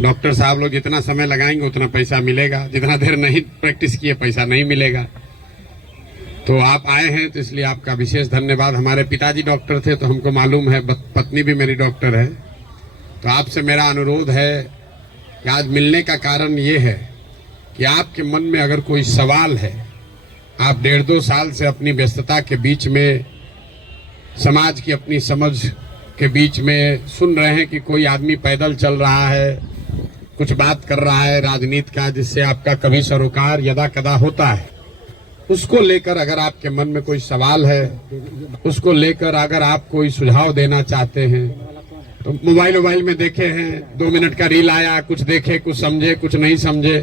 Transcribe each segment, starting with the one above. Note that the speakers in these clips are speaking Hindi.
डॉक्टर साहब लोग जितना समय लगाएंगे उतना पैसा मिलेगा, जितना देर नहीं प्रैक्टिस किए पैसा नहीं मिलेगा। तो आप आए हैं तो इसलिए आपका विशेष धन्यवाद। हमारे पिताजी डॉक्टर थे तो हमको मालूम है, पत्नी भी मेरी डॉक्टर है। तो आपसे मेरा अनुरोध है कि आज मिलने का कारण ये है कि आपके मन में अगर कोई सवाल है, आप 1.5-2 साल से अपनी व्यस्तता के बीच में, समाज की अपनी समझ के बीच में सुन रहे हैं कि कोई आदमी पैदल चल रहा है, कुछ बात कर रहा है राजनीति का, जिससे आपका कभी सरोकार यदा कदा होता है। उसको लेकर अगर आपके मन में कोई सवाल है, उसको लेकर अगर आप कोई सुझाव देना चाहते हैं, तो मोबाइल में देखे हैं 2 मिनट का रील आया, कुछ देखे, कुछ समझे, कुछ नहीं समझे।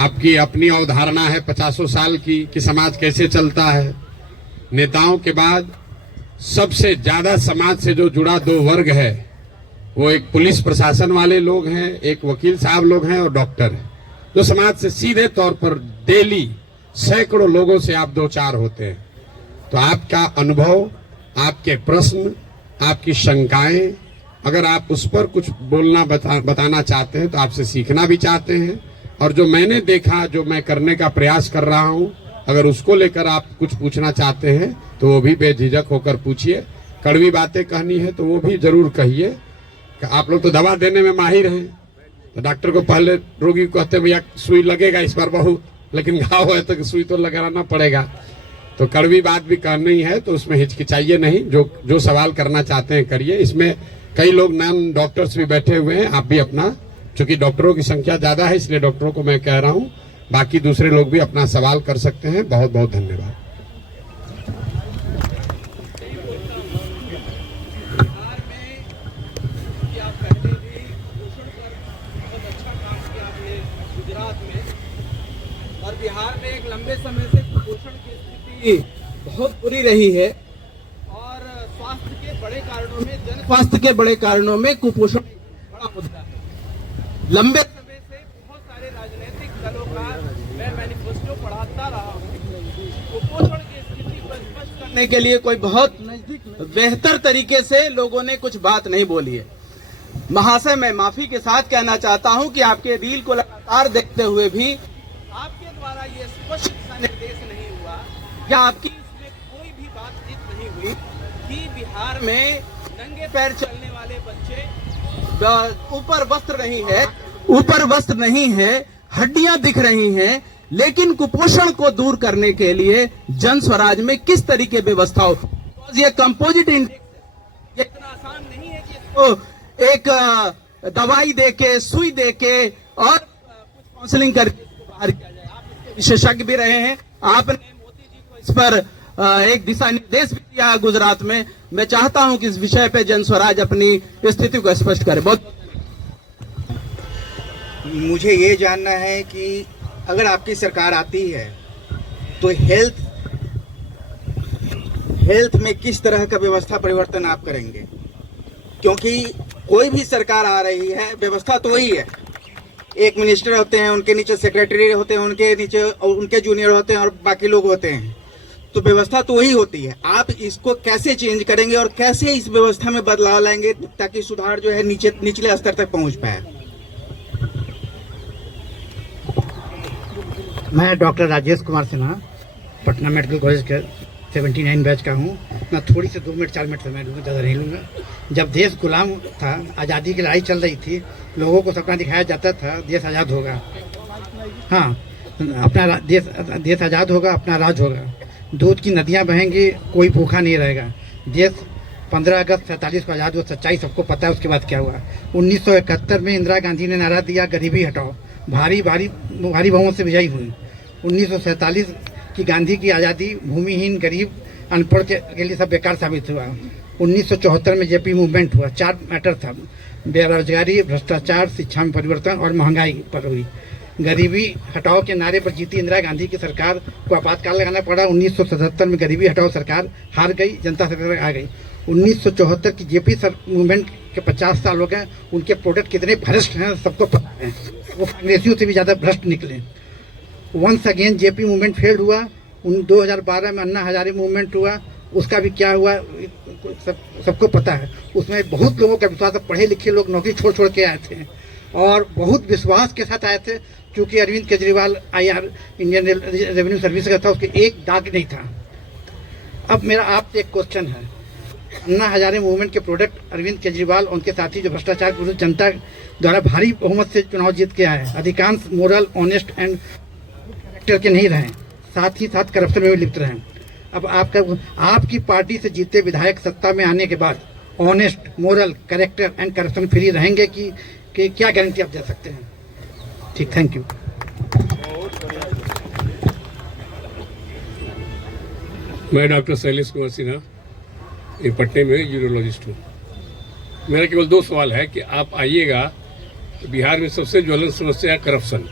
आपकी अपनी अवधारणा है 50 साल की कि समाज कैसे चलता है। नेताओं के बाद सबसे ज्यादा समाज से जो जुड़ा 2 वर्ग है, वो एक पुलिस प्रशासन वाले लोग हैं, एक वकील साहब लोग हैं और डॉक्टर हैं, जो समाज से सीधे तौर पर डेली सैकड़ों लोगों से आप 2-4 होते हैं। तो आपका अनुभव, आपके प्रश्न, आपकी शंकाएं, अगर आप उस पर कुछ बोलना बताना चाहते हैं तो आपसे सीखना भी चाहते हैं, और जो मैंने देखा, जो मैं करने का प्रयास कर रहा हूं, अगर उसको लेकर आप कुछ पूछना चाहते हैं तो वो भी बेझिझक होकर पूछिए। कड़वी बातें कहनी है तो वो भी जरूर कहिए। आप लोग तो दवा देने में माहिर हैं, तो डॉक्टर को पहले रोगी को कहते भैया सुई लगेगा इस बार बहुत, लेकिन घाव है तो सुई तो लगाना पड़ेगा। तो कड़वी बात भी कहनी है तो उसमें हिचकिचाइए नहीं, जो सवाल करना चाहते हैं करिए। इसमें कई लोग नॉन डॉक्टर्स भी बैठे हुए हैं, आप भी अपना, चूंकि डॉक्टरों की संख्या ज्यादा है इसलिए डॉक्टरों को मैं कह रहा हूं, बाकी दूसरे लोग भी अपना सवाल कर सकते हैं। बहुत बहुत धन्यवाद। और बिहार में एक लंबे समय से कुपोषण की स्थिति बहुत बुरी रही है, और स्वास्थ्य के बड़े कारणों में, जन स्वास्थ्य के बड़े कारणों में कुपोषण बड़ा मुद्दा है। लंबे समय से बहुत सारे राजनीतिक दलों का मैं मैनिफेस्टो पढ़ाता रहा हूँ। कुपोषण की स्थिति को स्पष्ट करने के लिए कोई बहुत बेहतर तरीके से लोगों ने कुछ बात नहीं बोली है। महाशय, मैं माफी के साथ कहना चाहता हूँ कि आपके रील को लगातार देखते हुए भी आपके द्वारा ये स्पष्ट दिशा निर्देश नहीं हुआ, या आपकी इसमें कोई भी बातचीत नहीं हुई कि बिहार में नंगे पैर चलने वाले बच्चे, ऊपर वस्त्र नहीं है, हड्डियां दिख रही हैं, लेकिन कुपोषण को दूर करने के लिए जन स्वराज में किस तरीके व्यवस्था हो। ये कंपोजिट इंडेक्स, ये इतना आसान नहीं है कि इसको एक दवाई देके, सुई देके और कुछ काउंसलिंग करके बाहर किया जाए। आप इसके विशेषज्ञ भी रहे हैं, आपने मोदी जी को इस पर एक दिशा निर्देश भी दिया है गुजरात में। मैं चाहता हूं कि इस विषय पे जन स्वराज अपनी स्थिति को स्पष्ट करे। बहुत मुझे ये जानना है कि अगर आपकी सरकार आती है तो हेल्थ में किस तरह का व्यवस्था परिवर्तन आप करेंगे, क्योंकि कोई भी सरकार आ रही है, व्यवस्था तो वही है। एक मिनिस्टर होते हैं, उनके नीचे सेक्रेटरी होते हैं, उनके नीचे उनके जूनियर होते हैं और बाकी लोग होते हैं, तो व्यवस्था तो वही होती है। आप इसको कैसे चेंज करेंगे और कैसे इस व्यवस्था में बदलाव लाएंगे ताकि सुधार जो है निचले स्तर तक पहुंच पाए? मैं doctor Rajesh Kumar Sinha, Patna medical college के 79 बैच का हूँ। मैं थोड़ी से 2 मिनट 4 मिनट समय लूँगा, ज़्यादा नहीं लूँगा। जब देश गुलाम था, आज़ादी की लड़ाई चल रही थी, लोगों को सपना दिखाया जाता था देश आज़ाद होगा, हाँ अपना देश आज़ाद होगा, अपना राज होगा, दूध की नदियाँ बहेंगी, कोई भूखा नहीं रहेगा। देश 15 अगस्त 47 को आज़ाद हुआ, सच्चाई सबको पता है। उसके बाद क्या हुआ? 1971 में इंदिरा गांधी ने नारा दिया गरीबी हटाओ, भारी बहुमत से विजयी हुई। 1947 की गांधी की आज़ादी भूमिहीन, गरीब, अनपढ़ के लिए सब बेकार साबित हुआ। 1974 में जेपी मूवमेंट हुआ, 4 मैटर था, बेरोजगारी, भ्रष्टाचार, शिक्षा में परिवर्तन और महंगाई पर हुई। गरीबी हटाओ के नारे पर जीती इंदिरा गांधी की सरकार को आपातकाल लगाना पड़ा। 1977 में गरीबी हटाओ सरकार हार गई, जनता सरकार आ गई। 1974 की जेपी मूवमेंट के 50 साल हो गए, उनके प्रोडक्ट कितने भ्रष्ट हैं सबको पता है, वो कांग्रेसियों से भी ज़्यादा भ्रष्ट निकले। Once again JP movement failed हुआ। 2012 में अन्ना हजारे मूवमेंट हुआ, उसका भी क्या हुआ सबको पता है। उसमें बहुत लोगों का विश्वास, पढ़े लिखे लोग नौकरी छोड़ के आए थे। और बहुत विश्वास के साथ आए थे, क्योंकि Arvind Kejriwal IR Indian revenue service का था, उसके एक दाग नहीं था। अब मेरा आपसे एक क्वेश्चन है, अन्ना हजारे मूवमेंट के प्रोडक्ट अरविंद केजरीवाल और उनके साथी जो भ्रष्टाचार के विरुद्ध जनता द्वारा भारी बहुमत से चुनाव जीत के आए, अधिकांश मोरल, ऑनेस्ट एंड कैरेक्टर के नहीं रहे, साथ ही साथ करप्शन में भी लिप्त रहे। अब आपकी पार्टी से जीते विधायक सत्ता में आने के बाद honest, moral, character and corruption free रहेंगे कि क्या गारंटी आप दे सकते हैं? ठीक, थैंक यू। मैं डॉक्टर शैलेश कुमार सिन्हा, ये पटने में यूरोलॉजिस्ट हूँ। मेरा केवल 2 सवाल है कि आप आइएगा, बिहार में सबसे ज्वलंत समस्या है करप्शन।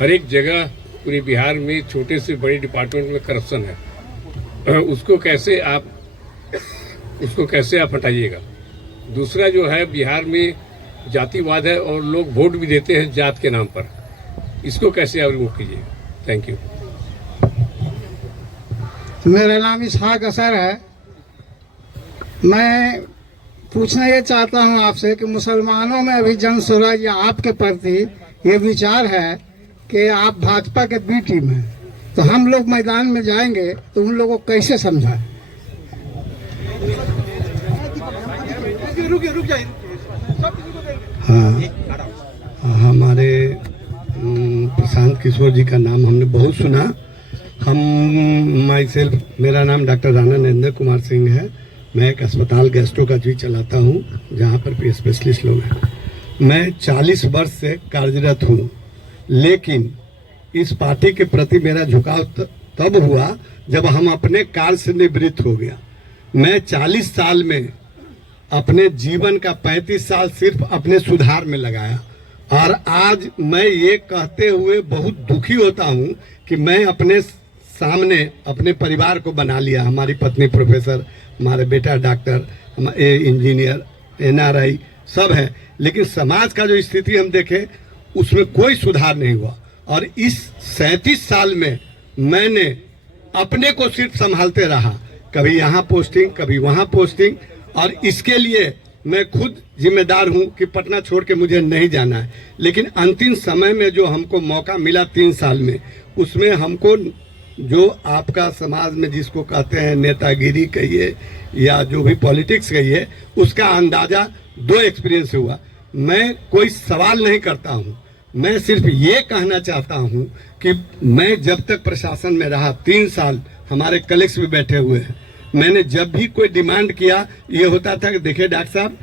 हर एक जगह पूरे बिहार में छोटे से बड़े डिपार्टमेंट में करप्शन है, उसको कैसे आप हटाइएगा। दूसरा जो है, बिहार में जातिवाद है और लोग वोट भी देते हैं जात के नाम पर, इसको कैसे आप रिमूव कीजिएगा। Thank you. मेरा नाम इसहाक असर है। मैं पूछना ये चाहता हूँ आपसे कि मुसलमानों में अभी जन स्वराज या आपके प्रति ये विचार है कि आप भाजपा के बी टीम हैं, तो हम लोग मैदान में जाएंगे तो उन लोगों को कैसे समझाएं? हाँ, हमारे प्रशांत किशोर जी का नाम हमने बहुत सुना। मेरा नाम डॉक्टर राणा नरेंद्र कुमार सिंह है। मैं एक अस्पताल गैस्ट्रो का भी चलाता हूँ, जहाँ पर भी स्पेशलिस्ट लोग हैं। मैं 40 वर्ष से कार्यरत हूँ, लेकिन इस पार्टी के प्रति मेरा झुकाव तब हुआ जब हम अपने कार्य से निवृत्त हो गया। मैं 40 साल में अपने जीवन का 35 साल सिर्फ अपने सुधार में लगाया, और आज मैं ये कहते हुए बहुत दुखी होता हूँ कि मैं अपने सामने अपने परिवार को बना लिया। हमारी पत्नी प्रोफेसर, हमारे बेटा डॉक्टर, इंजीनियर, NRI सब है, लेकिन समाज का जो स्थिति हम देखें उसमें कोई सुधार नहीं हुआ। और इस 37 साल में मैंने अपने को सिर्फ संभालते रहा, कभी यहाँ पोस्टिंग, कभी वहाँ पोस्टिंग, और इसके लिए मैं खुद जिम्मेदार हूँ कि पटना छोड़ के मुझे नहीं जाना है। लेकिन अंतिम समय में जो हमको मौका मिला 3 साल में, उसमें हमको जो आपका समाज में जिसको कहते हैं नेतागिरी कहिए या जो भी पॉलिटिक्स कहिए, उसका अंदाजा 2 एक्सपीरियंस हुआ। मैं कोई सवाल नहीं करता हूँ, मैं सिर्फ ये कहना चाहता हूँ कि मैं जब तक प्रशासन में रहा 3 साल, हमारे कलीग्स भी बैठे हुए हैं, मैंने जब भी कोई डिमांड किया, ये होता था कि देखिए डॉक्टर साहब,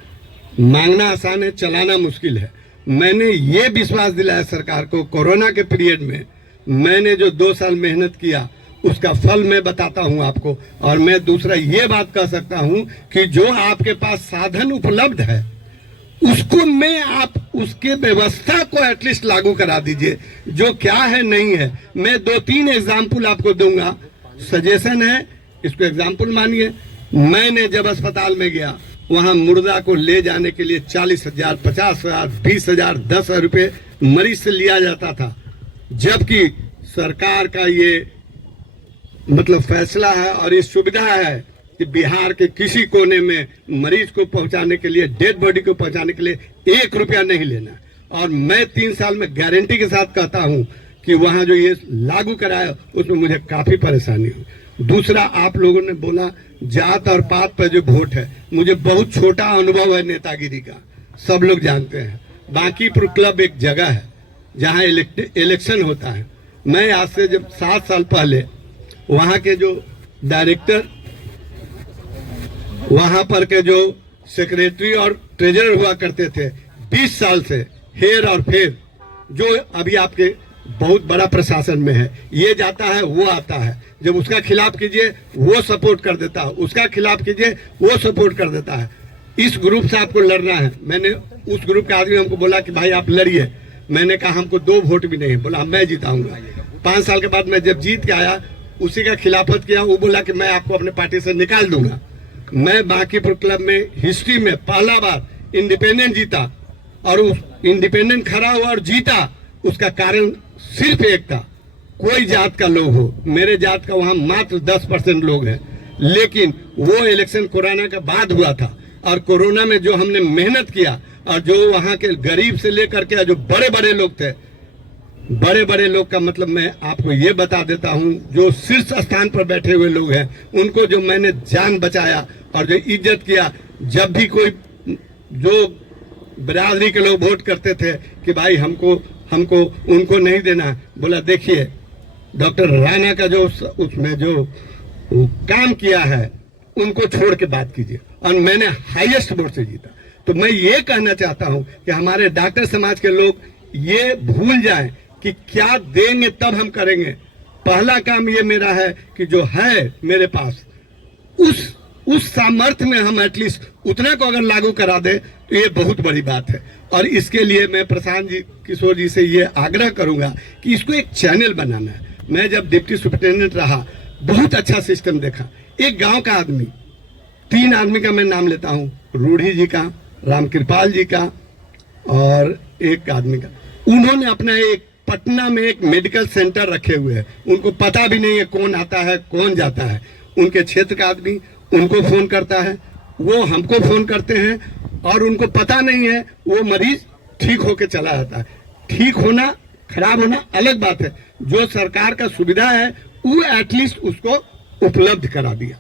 मांगना आसान है, चलाना मुश्किल है। मैंने ये विश्वास दिलाया सरकार को, कोरोना के पीरियड में मैंने जो 2 साल मेहनत किया उसका फल मैं बताता हूं आपको। और मैं दूसरा ये बात कह सकता हूं कि जो आपके पास साधन उपलब्ध है उसको मैं आप उसके व्यवस्था को एटलीस्ट लागू करा दीजिए। जो क्या है नहीं है, मैं 2-3 एग्जाम्पल आपको दूंगा, सजेशन है, इसको एग्जाम्पल मानिए। मैंने जब अस्पताल में गया, वहां मुर्दा को ले जाने के लिए 40,000, 50,000, 20,000, 10,000 रुपये मरीज से लिया जाता था, जबकि सरकार का ये मतलब फैसला है और ये सुविधा है कि बिहार के किसी कोने में मरीज को पहुंचाने के लिए, डेड बॉडी को पहुंचाने के लिए 1 रुपया नहीं लेना। और मैं 3 साल में गारंटी के साथ कहता हूं कि वहां जो ये लागू कराया उसमें मुझे काफी परेशानी हुई। दूसरा, आप लोगों ने बोला जात और पात पर जो वोट है, मुझे बहुत छोटा अनुभव है नेतागिरी का, सब लोग जानते हैं। बांकीपुर क्लब एक जगह है जहां इलेक्शन होता है। मैं आज से जब 7 साल पहले वहां के जो डायरेक्टर, वहां पर के जो सेक्रेटरी और ट्रेजरर हुआ करते थे, 20 साल से हेर और फेर, जो अभी आपके बहुत बड़ा प्रशासन में है, ये जाता है वो आता है, जब उसका खिलाफ कीजिए वो सपोर्ट कर देता है, उसका खिलाफ कीजिए वो सपोर्ट कर देता है। इस ग्रुप से आपको लड़ना है। मैंने उस ग्रुप के आदमी हमको बोला कि भाई आप लड़िए। मैंने कहा हमको 2 वोट भी नहीं, बोला मैं जीताऊंगा। 5 साल के बाद मैं जब जीत के आया, उसी का खिलाफत किया, वो बोला कि मैं आपको अपने पार्टी से निकाल दूंगा। मैं बांकीपुर क्लब में हिस्ट्री में पहला बार इंडिपेंडेंट जीता, और उस इंडिपेंडेंट खड़ा हुआ और जीता, उसका कारण सिर्फ एक था, कोई जात का लोग हो। मेरे जात का वहां मात्र 10% लोग हैं, लेकिन वो इलेक्शन कोरोना के बाद हुआ था, और कोरोना में जो हमने मेहनत किया, और जो वहाँ के गरीब से लेकर के जो बड़े बड़े लोग थे, बड़े बड़े लोग का मतलब मैं आपको ये बता देता हूँ, जो शीर्ष स्थान पर बैठे हुए लोग हैं उनको जो मैंने जान बचाया और जो इज्जत किया। जब भी कोई जो बिरादरी के लोग वोट करते थे कि भाई हमको उनको नहीं देना, बोला देखिए डॉक्टर राणा का जो उसमें जो काम किया है उनको छोड़ के बात कीजिए, और मैंने हाईएस्ट वोट से जीता। तो मैं ये कहना चाहता हूं कि हमारे डॉक्टर समाज के लोग ये भूल जाएं कि क्या देंगे तब हम करेंगे। पहला काम ये मेरा है कि जो है मेरे पास उस सामर्थ्य में हम एटलीस्ट उतना को अगर लागू करा दे तो ये बहुत बड़ी बात है। और इसके लिए मैं प्रशांत जी किशोर जी से ये आग्रह करूंगा कि इसको एक चैनल बनाना है। मैं जब डिप्टी सुपरिटेंडेंट रहा बहुत अच्छा सिस्टम देखा। एक गांव का आदमी, 3 आदमी का मैं नाम लेता हूं, रूढ़ी जी का, रामकृपाल जी का और एक आदमी का, उन्होंने अपना एक पटना में एक मेडिकल सेंटर रखे हुए हैं। उनको पता भी नहीं है कौन आता है कौन जाता है। उनके क्षेत्र का आदमी उनको फोन करता है, वो हमको फोन करते हैं, और उनको पता नहीं है वो मरीज ठीक होके चला जाता है। ठीक होना खराब होना अलग बात है, जो सरकार का सुविधा है वो एटलीस्ट उसको उपलब्ध करा दिया।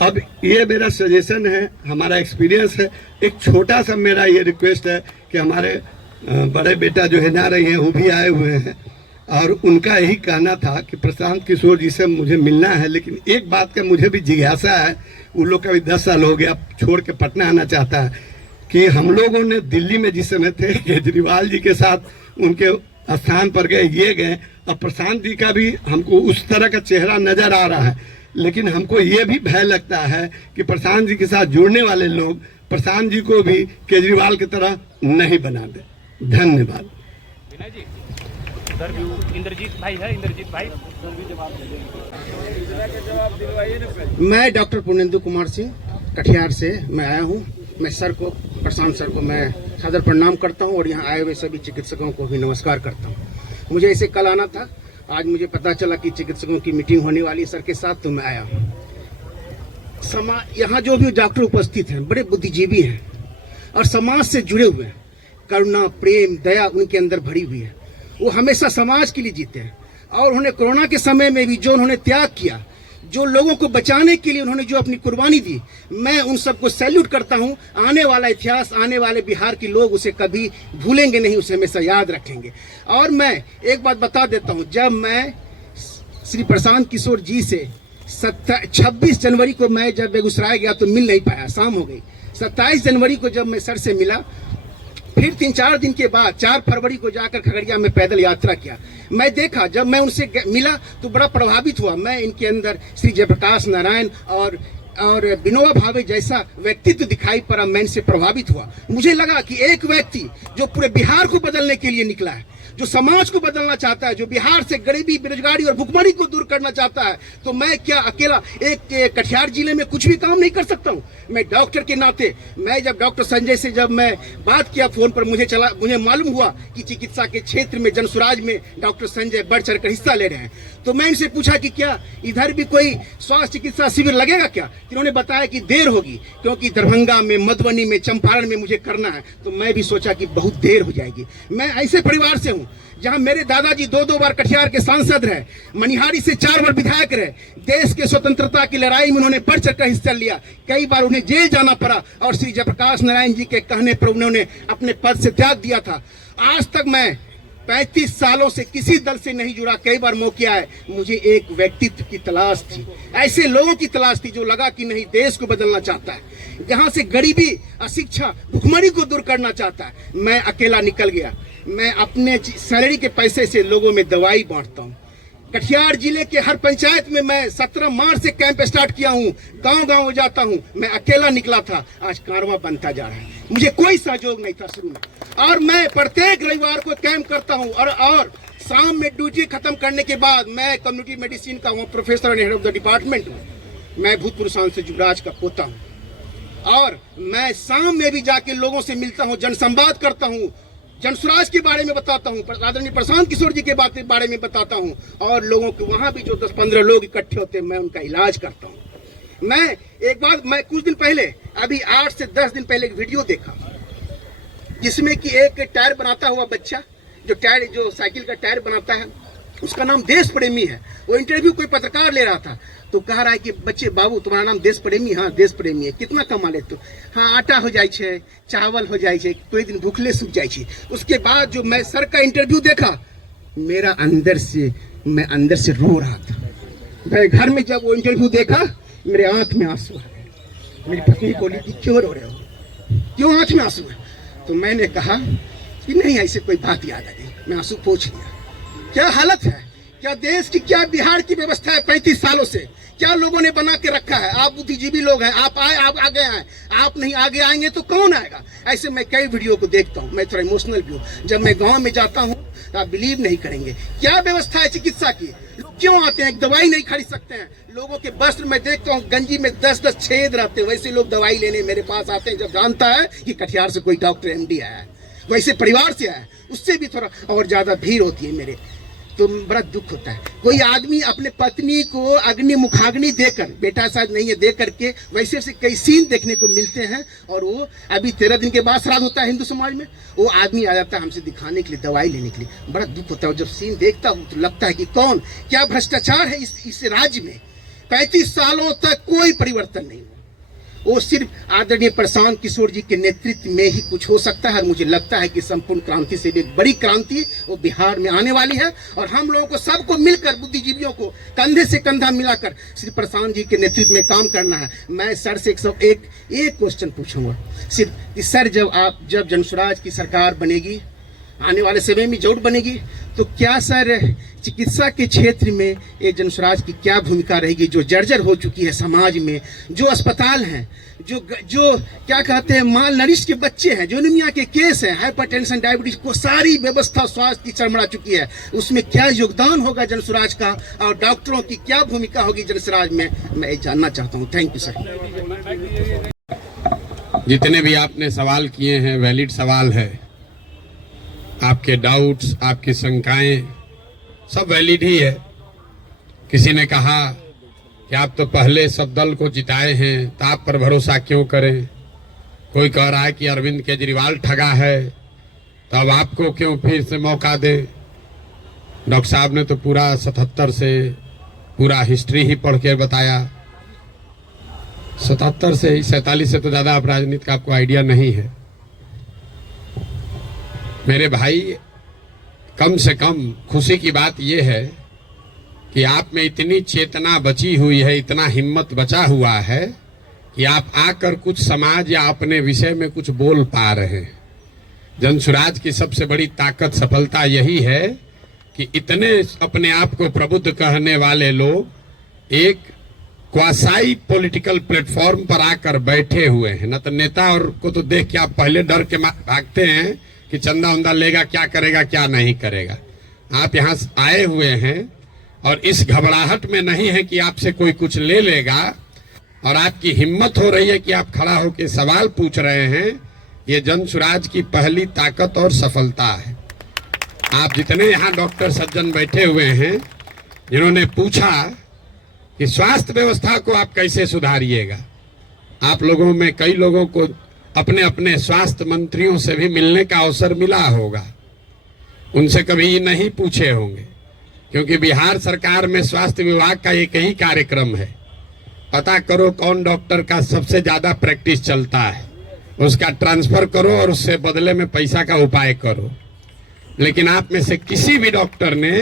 अब ये मेरा सजेशन है, हमारा एक्सपीरियंस है। एक छोटा सा मेरा ये रिक्वेस्ट है कि हमारे बड़े बेटा जो है ना रही हैं वो भी आए हुए हैं, और उनका यही कहना था कि प्रशांत किशोर जी से मुझे मिलना है, लेकिन एक बात का मुझे भी जिज्ञासा है। उन लोग का भी 10 साल हो गया छोड़ के पटना आना चाहता है कि हम लोगों ने दिल्ली में जिस समय थे केजरीवाल जी के साथ उनके स्थान पर गए, ये गए। अब प्रशांत जी का भी हमको उस तरह का चेहरा नजर आ रहा है, लेकिन हमको ये भी भय लगता है कि प्रशांत जी के साथ जुड़ने वाले लोग प्रशांत जी को भी केजरीवाल की तरह नहीं बना दे। धन्यवाद। विनय जी, उधर भी इंद्रजीत भाई है, इंद्रजीत भाई मैं डॉक्टर पुनेंदु कुमार सिंह कटिहार से मैं आया हूँ। मैं सर को, प्रशांत सर को मैं सादर प्रणाम करता हूँ और यहाँ आए हुए सभी चिकित्सकों को भी नमस्कार करता हूँ। मुझे ऐसे कल आना था, आज मुझे पता चला कि चिकित्सकों की मीटिंग होने वाली है सर के साथ, तो मैं आया हूँ। यहाँ जो भी डॉक्टर उपस्थित हैं बड़े बुद्धिजीवी हैं और समाज से जुड़े हुए हैं। करुणा, प्रेम, दया उनके अंदर भरी हुई है। वो हमेशा समाज के लिए जीते हैं, और उन्होंने कोरोना के समय में भी जो उन्होंने त्याग किया, जो लोगों को बचाने के लिए उन्होंने जो अपनी कुर्बानी दी, मैं उन सबको सैल्यूट करता हूं। आने वाला इतिहास, आने वाले बिहार के लोग उसे कभी भूलेंगे नहीं, उसे हमेशा याद रखेंगे। और मैं एक बात बता देता हूं, जब मैं श्री प्रशांत किशोर जी से 26 जनवरी को मैं जब बेगूसराय गया तो मिल नहीं पाया, शाम हो गई। 27 जनवरी को जब मैं सर से मिला, फिर 3-4 दिन के बाद 4 फरवरी को जाकर खगड़िया में पैदल यात्रा किया। मैं देखा, जब मैं उनसे मिला तो बड़ा प्रभावित हुआ। मैं इनके अंदर श्री जयप्रकाश नारायण और विनोबा भावे जैसा व्यक्तित्व दिखाई पड़ा। मैं इनसे प्रभावित हुआ। मुझे लगा कि एक व्यक्ति जो पूरे बिहार को बदलने के लिए निकला है, जो समाज को बदलना चाहता है, जो बिहार से गरीबी, बेरोजगारी और भुखमरी को दूर करना चाहता है, तो मैं क्या अकेला एक कटिहार जिले में कुछ भी काम नहीं कर सकता हूँ? मैं डॉक्टर के नाते, मैं जब डॉक्टर संजय से जब मैं बात किया फोन पर, मुझे मालूम हुआ कि चिकित्सा के क्षेत्र में जनसुराज में डॉक्टर संजय बढ़ चढ़ कर हिस्सा ले रहे हैं, तो मैं इनसे पूछा कि क्या इधर भी कोई स्वास्थ्य चिकित्सा शिविर लगेगा क्या? इन्होंने बताया कि देर होगी, क्योंकि दरभंगा में, मधुबनी में, चंपारण में मुझे करना है। तो मैं भी सोचा कि बहुत देर हो जाएगी। मैं ऐसे परिवार से हूँ जहां मेरे दादाजी 2-2 बार कटिहार के सांसद रहे, मनिहारी से 4 बार विधायक रहे। देश के स्वतंत्रता की लड़ाई में उन्होंने बढ़ चढ़कर हिस्सा लिया। कई बार उन्हें जेल जाना पड़ा और श्री जयप्रकाश नारायण जी के कहने पर उन्होंने अपने पद से त्याग दिया था। आज तक मैं 35 सालों से किसी दल से नहीं जुड़ा। कई बार मौके आए, मुझे एक व्यक्तित्व की तलाश थी, ऐसे लोगों की तलाश थी जो लगा कि नहीं, देश को बदलना चाहता है, जहां से गरीबी, अशिक्षा, भुखमरी को दूर करना चाहता है। मैं अकेला निकल गया। मैं अपने सैलरी के पैसे से लोगों में दवाई बांटता हूँ। कटिहार जिले के हर पंचायत में मैं 17 मार्च से कैंप स्टार्ट किया हूँ, गांव-गांव जाता हूँ। मैं अकेला निकला था, आज कारवां बनता जा रहा है। मुझे कोई सहयोग नहीं था शुरू में, और मैं प्रत्येक रविवार को कैंप करता हूँ। और शाम में ड्यूटी खत्म करने के बाद मैं कम्युनिटी मेडिसिन का हूँ, professor and head of the department हूँ। मैं भूतपूर्व सांसद युवराज का पोता हूँ, और मैं शाम में भी जाके लोगों से मिलता हूँ, जनसंवाद करता हूँ, जनसुराज के बारे में बताता हूँ, आदरणीय प्रशांत किशोर जी के बारे में बताता हूँ, और लोगों के वहां भी जो 10-15 लोग इकट्ठे होते हैं, मैं उनका इलाज करता हूँ। मैं कुछ दिन पहले, अभी 8 से 10 दिन पहले एक वीडियो देखा। जिसमें कि एक टायर बनाता हुआ बच्चा जो साइकिल का टायर बनाता है, उसका नाम देश प्रेमी है। वो इंटरव्यू कोई पत्रकार ले रहा था तो कह रहा है कि बच्चे बाबू तुम्हारा नाम देश प्रेमी? हाँ देश प्रेमी है। कितना कमा ले तो? हाँ आटा हो जाए छे, चावल हो जाए छे, कोई दिन भूखले सूख जाए छे। उसके बाद जो मैं सर का इंटरव्यू देखा, मैं अंदर से रो रहा था। मैं घर में जब वो इंटरव्यू देखा, मेरे आंख में आंसू आ गए। मेरी पत्नी बोली कि क्यों रो रहे हो, क्यों आंख में आंसू है? तो मैंने कहा कि नहीं ऐसे कोई बात याद आ गई। मैं आंसू पोंछ लिया। क्या हालत है, क्या देश की, क्या बिहार की व्यवस्था है 35 सालों से, क्या लोगों ने बना के रखा है। आप बुद्धिजीवी लोग हैं, आप आगे आए, आप नहीं आगे आएंगे तो कौन आएगा। ऐसे मैं कई वीडियो को देखता हूँ, मैं थोड़ा इमोशनल भी हूँ। जब मैं गांव में जाता हूँ तो आप बिलीव नहीं करेंगे क्या व्यवस्था है चिकित्सा की। लोग क्यों आते हैं, दवाई नहीं खरीद सकते हैं। लोगों के वस्त्र में देखता हूँ, गंजी में 10-10 छेद रहते हैं। वैसे लोग दवाई लेने मेरे पास आते हैं जब जानता है कि कटिहार से कोई डॉक्टर MD आया है, वैसे परिवार से आया है, उससे भी थोड़ा और ज्यादा भीड़ होती है मेरे। तो बड़ा दुख होता है। कोई आदमी अपने पत्नी को अग्नि मुखाग्नि देकर, बेटा शायद नहीं है, दे करके वैसे से कई सीन देखने को मिलते हैं। और वो अभी 13 दिन के बाद श्राद्ध होता है हिंदू समाज में, वो आदमी आ जाता है हमसे दिखाने के लिए, दवाई लेने के लिए। बड़ा दुख होता है। जब सीन देखता हूँ तो लगता है कि कौन, क्या भ्रष्टाचार है इस राज्य में। 35 सालों तक कोई परिवर्तन नहीं हुआ। वो सिर्फ आदरणीय प्रशांत किशोर जी के नेतृत्व में ही कुछ हो सकता है। और मुझे लगता है कि संपूर्ण क्रांति से भी एक बड़ी क्रांति वो बिहार में आने वाली है। और हम लोगों को सबको मिलकर, बुद्धिजीवियों को कंधे से कंधा मिलाकर श्री प्रशांत जी के नेतृत्व में काम करना है। मैं सर से एक क्वेश्चन पूछूंगा सिर्फ कि सर, जब जनसुराज की सरकार बनेगी, आने वाले समय में जरूर बनेगी, तो क्या सर चिकित्सा के क्षेत्र में ये जनसुराज की क्या भूमिका रहेगी। जो जर्जर हो चुकी है समाज में, जो अस्पताल हैं, जो क्या कहते हैं माल नरिश के बच्चे हैं, जो एनीमिया के केस हैं, हाइपरटेंशन, डायबिटीज को सारी व्यवस्था स्वास्थ्य की चरमरा चुकी है। उसमें क्या योगदान होगा जनसुराज का, और डॉक्टरों की क्या भूमिका होगी जनसुराज में, मैं जानना चाहता हूँ। Thank you sir. जितने भी आपने सवाल किए हैं वैलिड सवाल है। आपके डाउट्स, आपकी शंकाएं सब वैलिड ही है। किसी ने कहा कि आप तो पहले सब दल को जिताए हैं तो आप पर भरोसा क्यों करें। कोई कह रहा है कि अरविंद केजरीवाल ठगा है तो अब आपको क्यों फिर से मौका दे। डॉक्टर साहब ने तो पूरा 77 से पूरा हिस्ट्री ही पढ़ के बताया। 77 से 47 से तो ज़्यादा आप राजनीति का आपको आइडिया नहीं है। मेरे भाई, कम से कम खुशी की बात यह है कि आप में इतनी चेतना बची हुई है, इतना हिम्मत बचा हुआ है कि आप आकर कुछ समाज या अपने विषय में कुछ बोल पा रहे हैं। जनसुराज की सबसे बड़ी ताकत, सफलता यही है कि इतने अपने आप को प्रबुद्ध कहने वाले लोग एक क्वासाई पॉलिटिकल प्लेटफॉर्म पर आकर बैठे हुए हैं। न तो नेता और को तो देख के आप पहले डर के भागते हैं कि चंदा उंदा लेगा, क्या करेगा क्या नहीं करेगा। आप यहाँ आए हुए हैं और इस घबराहट में नहीं है कि आपसे कोई कुछ ले लेगा, और आपकी हिम्मत हो रही है कि आप खड़ा होकर सवाल पूछ रहे हैं। ये जनसुराज की पहली ताकत और सफलता है। आप जितने यहाँ डॉक्टर सज्जन बैठे हुए हैं, जिन्होंने पूछा कि स्वास्थ्य व्यवस्था को आप कैसे सुधारिएगा, आप लोगों में कई लोगों को अपने अपने स्वास्थ्य मंत्रियों से भी मिलने का अवसर मिला होगा। उनसे कभी नहीं पूछे होंगे, क्योंकि बिहार सरकार में स्वास्थ्य विभाग का एक ही कार्यक्रम है, पता करो कौन डॉक्टर का सबसे ज्यादा प्रैक्टिस चलता है, उसका ट्रांसफर करो और उससे बदले में पैसा का उपाय करो। लेकिन आप में से किसी भी डॉक्टर ने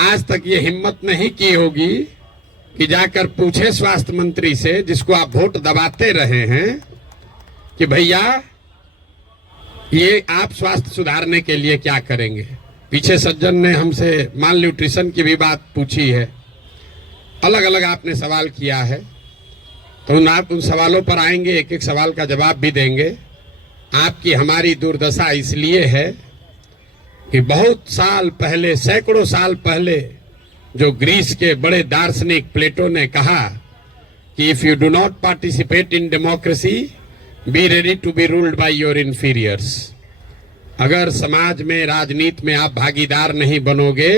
आज तक ये हिम्मत नहीं की होगी कि जाकर पूछे स्वास्थ्य मंत्री से, जिसको आप वोट दबाते रहे हैं, कि भैया ये आप स्वास्थ्य सुधारने के लिए क्या करेंगे। पीछे सज्जन ने हमसे माल न्यूट्रिशन की भी बात पूछी है, अलग अलग आपने सवाल किया है, तो आप उन सवालों पर आएंगे, एक एक सवाल का जवाब भी देंगे। आपकी हमारी दुर्दशा इसलिए है कि बहुत साल पहले, सैकड़ों साल पहले, जो ग्रीस के बड़े दार्शनिक प्लेटो ने कहा कि if you do not participate in democracy, be ready to be ruled by your inferiors. अगर समाज में, राजनीति में आप भागीदार नहीं बनोगे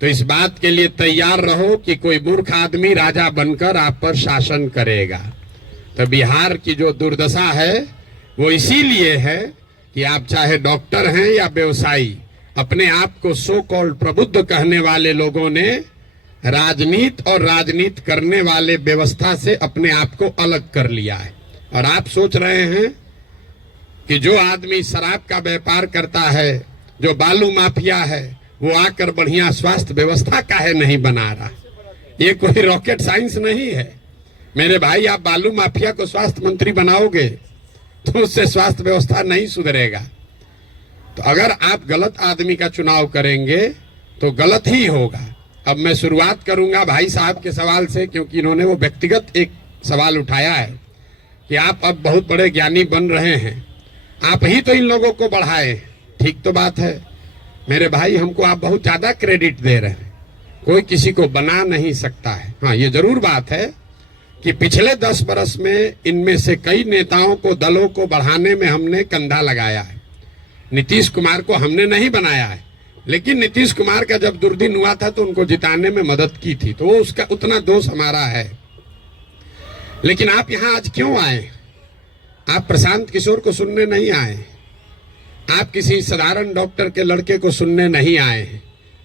तो इस बात के लिए तैयार रहो कि कोई मूर्ख आदमी राजा बनकर आप पर शासन करेगा। तो बिहार की जो दुर्दशा है वो इसीलिए है कि आप चाहे डॉक्टर हैं या व्यवसायी, अपने आप को सो कॉल्ड प्रबुद्ध कहने वाले लोगों ने राजनीति और राजनीति करने वाले व्यवस्था से अपने आप को अलग कर लिया है। और आप सोच रहे हैं कि जो आदमी शराब का व्यापार करता है, जो बालू माफिया है, वो आकर बढ़िया स्वास्थ्य व्यवस्था काहे नहीं बना रहा। ये कोई रॉकेट साइंस नहीं है मेरे भाई। आप बालू माफिया को स्वास्थ्य मंत्री बनाओगे तो उससे स्वास्थ्य व्यवस्था नहीं सुधरेगा। तो अगर आप गलत आदमी का चुनाव करेंगे तो गलत ही होगा। अब मैं शुरुआत करूंगा भाई साहब के सवाल से, क्योंकि इन्होंने वो व्यक्तिगत एक सवाल उठाया है कि आप अब बहुत बड़े ज्ञानी बन रहे हैं, आप ही तो इन लोगों को बढ़ाए। ठीक तो बात है मेरे भाई, हमको आप बहुत ज्यादा क्रेडिट दे रहे हैं। कोई किसी को बना नहीं सकता है। हाँ, ये जरूर बात है कि पिछले 10 वर्ष में इनमें से कई नेताओं को, दलों को बढ़ाने में हमने कंधा लगाया है। नीतीश कुमार को हमने नहीं बनाया है, लेकिन नीतीश कुमार का जब दुर्दिन हुआ था तो उनको जिताने में मदद की थी, तो वो उसका उतना दोष हमारा है। लेकिन आप यहाँ आज क्यों आए? आप प्रशांत किशोर को सुनने नहीं आए, आप किसी साधारण डॉक्टर के लड़के को सुनने नहीं आए हैं।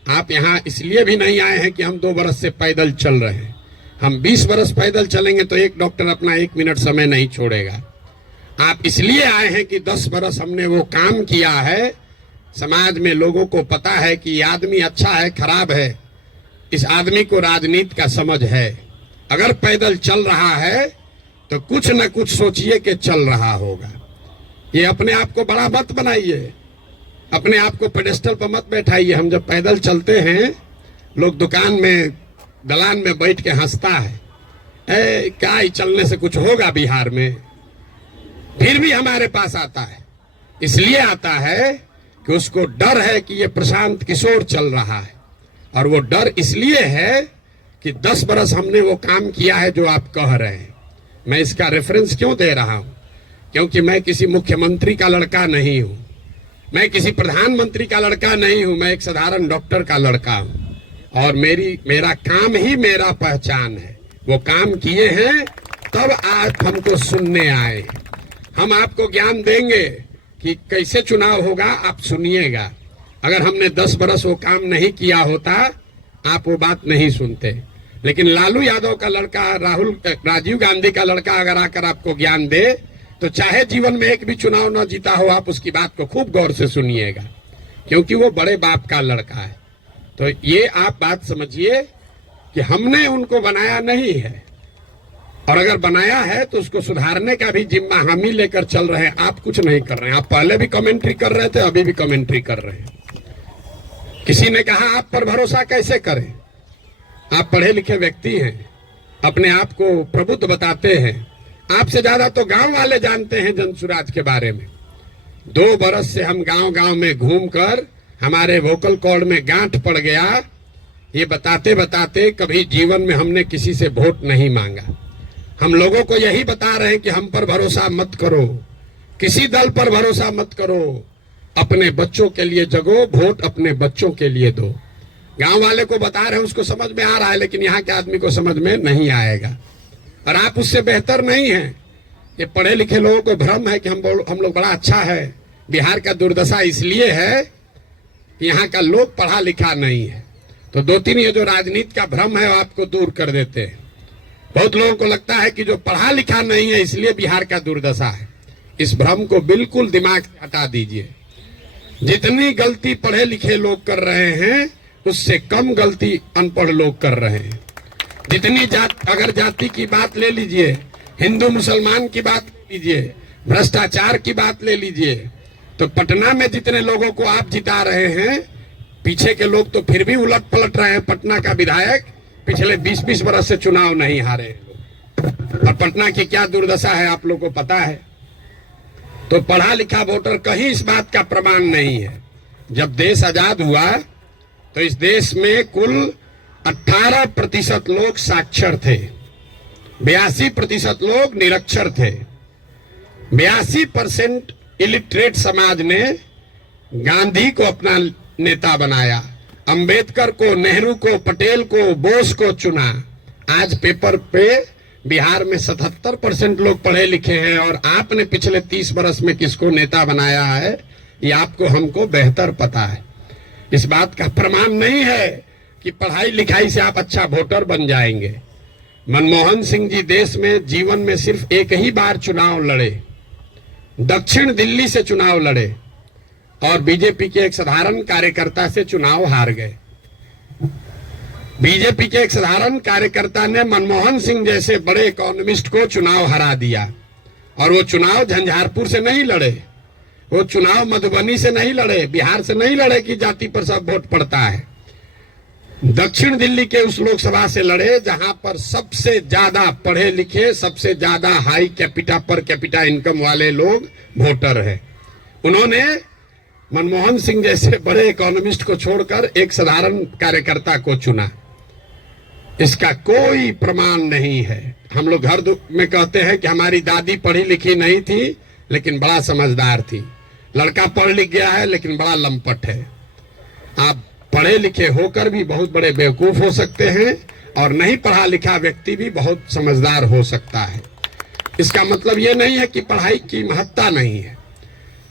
आप यहाँ इसलिए भी नहीं आए हैं कि हम 2 बरस से पैदल चल रहे हैं। हम 20 बरस पैदल चलेंगे तो एक डॉक्टर अपना 1 मिनट समय नहीं छोड़ेगा। आप इसलिए आए हैं कि 10 बरस हमने वो काम किया है, समाज में लोगों को पता है कि ये आदमी अच्छा है खराब है, इस आदमी को राजनीति का समझ है। अगर पैदल चल रहा है तो कुछ न कुछ सोचिए कि चल रहा होगा। ये अपने आप को बड़ा मत बनाइए, अपने आप को पेडेस्टल पर मत बैठाइए। हम जब पैदल चलते हैं, लोग दुकान में, दलान में बैठ के हंसता है, क्या ही चलने से कुछ होगा बिहार में। फिर भी हमारे पास आता है, इसलिए आता है कि उसको डर है कि ये प्रशांत किशोर चल रहा है। और वो डर इसलिए है कि 10 बरस हमने वो काम किया है जो आप कह रहे हैं। मैं इसका रेफरेंस क्यों दे रहा हूं? क्योंकि मैं किसी मुख्यमंत्री का लड़का नहीं हूं, मैं किसी प्रधानमंत्री का लड़का नहीं हूं, मैं एक साधारण डॉक्टर का लड़का हूं। और मेरा काम ही मेरा पहचान है। वो काम किए हैं तब आज हमको सुनने आए। हम आपको ज्ञान देंगे कि कैसे चुनाव होगा, आप सुनिएगा। अगर हमने 10 बरस वो काम नहीं किया होता, आप वो बात नहीं सुनते। लेकिन लालू यादव का लड़का, राजीव गांधी का लड़का अगर आकर आपको ज्ञान दे, तो चाहे जीवन में एक भी चुनाव न जीता हो, आप उसकी बात को खूब गौर से सुनिएगा, क्योंकि वो बड़े बाप का लड़का है। तो ये आप बात समझिए कि हमने उनको बनाया नहीं है, और अगर बनाया है तो उसको सुधारने का भी जिम्मा हम ही लेकर चल रहे हैं। आप कुछ नहीं कर रहे हैं। आप पहले भी कमेंट्री कर रहे थे, अभी भी कमेंट्री कर रहे हैं। किसी ने कहा आप पर भरोसा कैसे करें? आप पढ़े लिखे व्यक्ति हैं, अपने आप को प्रबुद्ध बताते हैं। आपसे ज्यादा तो गांव वाले जानते हैं जनसुराज के बारे में। 2 बरस से हम गांव गांव में घूमकर हमारे वोकल कॉर्ड में गांठ पड़ गया। ये बताते बताते कभी जीवन में हमने किसी से वोट नहीं मांगा। हम लोगों को यही बता रहे हैं कि हम पर भरोसा मत करो, किसी दल पर भरोसा मत करो, अपने बच्चों के लिए जगो, वोट अपने बच्चों के लिए दो। गांव वाले को बता रहे हैं, उसको समझ में आ रहा है, लेकिन यहाँ के आदमी को समझ में नहीं आएगा। और आप उससे बेहतर नहीं हैं। ये पढ़े लिखे लोगों को भ्रम है कि हम लोग बड़ा अच्छा है। बिहार का दुर्दशा इसलिए है कि यहाँ का लोग पढ़ा लिखा नहीं है। तो 2-3 ये जो राजनीति का भ्रम है वो आपको दूर कर देते हैं। बहुत लोगों को लगता है कि जो पढ़ा लिखा नहीं है इसलिए बिहार का दुर्दशा है। इस भ्रम को बिल्कुल दिमाग से हटा दीजिए। जितनी गलती पढ़े लिखे लोग कर रहे हैं, उससे कम गलती अनपढ़ लोग कर रहे हैं। जितनी अगर जाति की बात ले लीजिए, हिंदू मुसलमान की बात ले लीजिए, भ्रष्टाचार की बात ले लीजिए, तो पटना में जितने लोगों को आप जिता रहे हैं, पीछे के लोग तो फिर भी उलट पलट रहे हैं। पटना का विधायक पिछले 20-20 वर्ष से चुनाव नहीं हारे। और पटना की क्या दुर्दशा है आप लोगों को पता है। तो पढ़ा लिखा वोटर कहीं इस बात का प्रमाण नहीं है। जब देश आजाद हुआ तो इस देश में कुल 18% लोग साक्षर थे, 82% लोग निरक्षर थे। 82% इलिटरेट समाज ने गांधी को अपना नेता बनाया, अंबेडकर को, नेहरू को, पटेल को, बोस को चुना। आज पेपर पे बिहार में 77% लोग पढ़े लिखे हैं और आपने पिछले 30 बरस में किसको नेता बनाया है ये आपको हमको बेहतर पता है। इस बात का प्रमाण नहीं है कि पढ़ाई लिखाई से आप अच्छा वोटर बन जाएंगे। मनमोहन सिंह जी देश में जीवन में सिर्फ एक ही बार चुनाव लड़े, दक्षिण दिल्ली से चुनाव लड़े और बीजेपी के एक साधारण कार्यकर्ता से चुनाव हार गए। बीजेपी के एक साधारण कार्यकर्ता ने मनमोहन सिंह जैसे बड़े इकोनॉमिस्ट को चुनाव हरा दिया और वो चुनाव झंझारपुर से नहीं लड़े, वो चुनाव मधुबनी से नहीं लड़े, बिहार से नहीं लड़े कि जाति पर सब वोट पड़ता है। दक्षिण दिल्ली के उस लोकसभा से लड़े जहां पर सबसे ज्यादा पढ़े लिखे, सबसे ज्यादा high capita per capita income वाले लोग वोटर हैं। उन्होंने मनमोहन सिंह जैसे बड़े इकोनॉमिस्ट को छोड़कर एक साधारण कार्यकर्ता को चुना। इसका कोई प्रमाण नहीं है। हम लोग घर में कहते हैं कि हमारी दादी पढ़ी लिखी नहीं थी लेकिन बड़ा समझदार थी, लड़का पढ़ लिख गया है लेकिन बड़ा लंपट है। आप पढ़े लिखे होकर भी बहुत बड़े बेवकूफ हो सकते हैं और नहीं पढ़ा लिखा व्यक्ति भी बहुत समझदार हो सकता है। इसका मतलब ये नहीं है कि पढ़ाई की महत्ता नहीं है।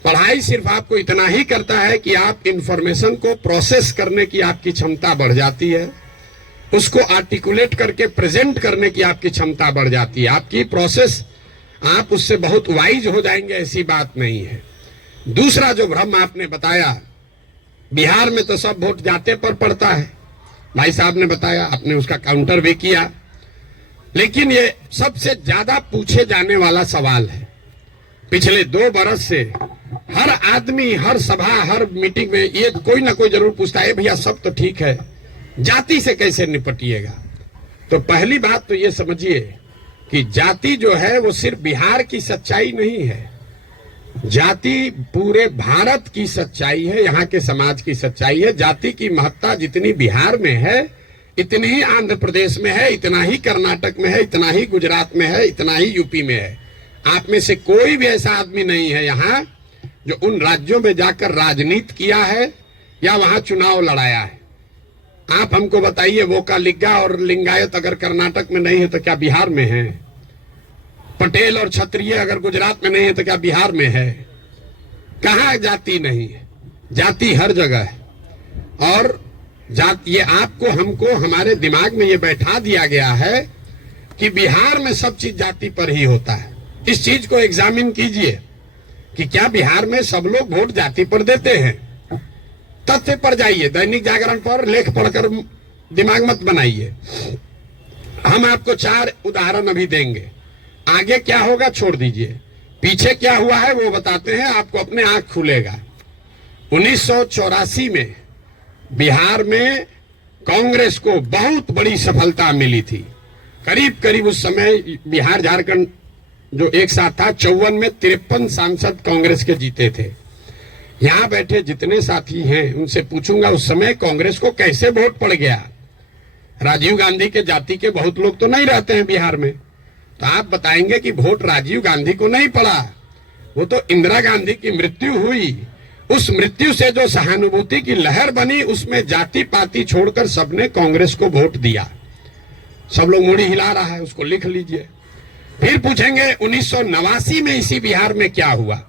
पढ़ाई सिर्फ आपको इतना ही करता है कि आप इंफॉर्मेशन को प्रोसेस करने की आपकी क्षमता बढ़ जाती है, उसको आर्टिकुलेट करके प्रेजेंट करने की आपकी क्षमता बढ़ जाती है। आपकी प्रोसेस, आप उससे बहुत वाइज हो जाएंगे, ऐसी बात नहीं है। दूसरा जो भ्रम आपने बताया, बिहार में तो सब वोट जाते पर पड़ता है, भाई साहब ने बताया, आपने उसका काउंटर भी किया, लेकिन ये सबसे ज्यादा पूछे जाने वाला सवाल है। पिछले 2 बरस से हर आदमी, हर सभा, हर मीटिंग में ये कोई ना कोई जरूर पूछता है, भैया सब तो ठीक है, जाति से कैसे निपटिएगा। तो पहली बात तो ये समझिए कि जाति जो है वो सिर्फ बिहार की सच्चाई नहीं है, जाति पूरे भारत की सच्चाई है, यहाँ के समाज की सच्चाई है। जाति की महत्ता जितनी बिहार में है इतनी ही आंध्र प्रदेश में है, इतना ही कर्नाटक में है, इतना ही गुजरात में है, इतना ही यूपी में है। आप में से कोई भी ऐसा आदमी नहीं है यहाँ जो उन राज्यों में जाकर राजनीति किया है या वहां चुनाव लड़ाया है। आप हमको बताइए, वोकालिगा और लिंगायत अगर कर्नाटक में नहीं है तो क्या बिहार में है? पटेल और क्षत्रिय अगर गुजरात में नहीं है तो क्या बिहार में है? कहाँ जाति नहीं है? जाति हर जगह है। और ये आपको हमको हमारे दिमाग में ये बैठा दिया गया है कि बिहार में सब चीज जाति पर ही होता है। इस चीज को एग्जामिन कीजिए कि क्या बिहार में सब लोग वोट जाति पर देते हैं। तथ्य पर जाइए, दैनिक जागरण पर लेख पढ़कर दिमाग मत बनाइए। हम आपको 4 उदाहरण अभी देंगे, आगे क्या होगा छोड़ दीजिए, पीछे क्या हुआ है वो बताते हैं, आपको अपने आंख खुलेगा। 1984 में बिहार में कांग्रेस को बहुत बड़ी सफलता मिली थी। करीब करीब उस समय बिहार झारखंड जो एक साथ था, 54 में 53 सांसद कांग्रेस के जीते थे। यहां बैठे जितने साथी हैं उनसे पूछूंगा उस समय कांग्रेस को कैसे वोट पड़ गया। राजीव गांधी के जाति के बहुत लोग तो नहीं रहते हैं बिहार में, तो आप बताएंगे कि वोट राजीव गांधी को नहीं पड़ा, वो तो इंदिरा गांधी की मृत्यु हुई। उस मृत्यु से जो सहानुभूति की लहर बनी उसमें जाति पाति छोड़कर सबने कांग्रेस को वोट दिया। सब लोग मुड़ी हिला रहा है, उसको लिख लीजिए। फिर पूछेंगे 1989 में इसी बिहार में क्या हुआ,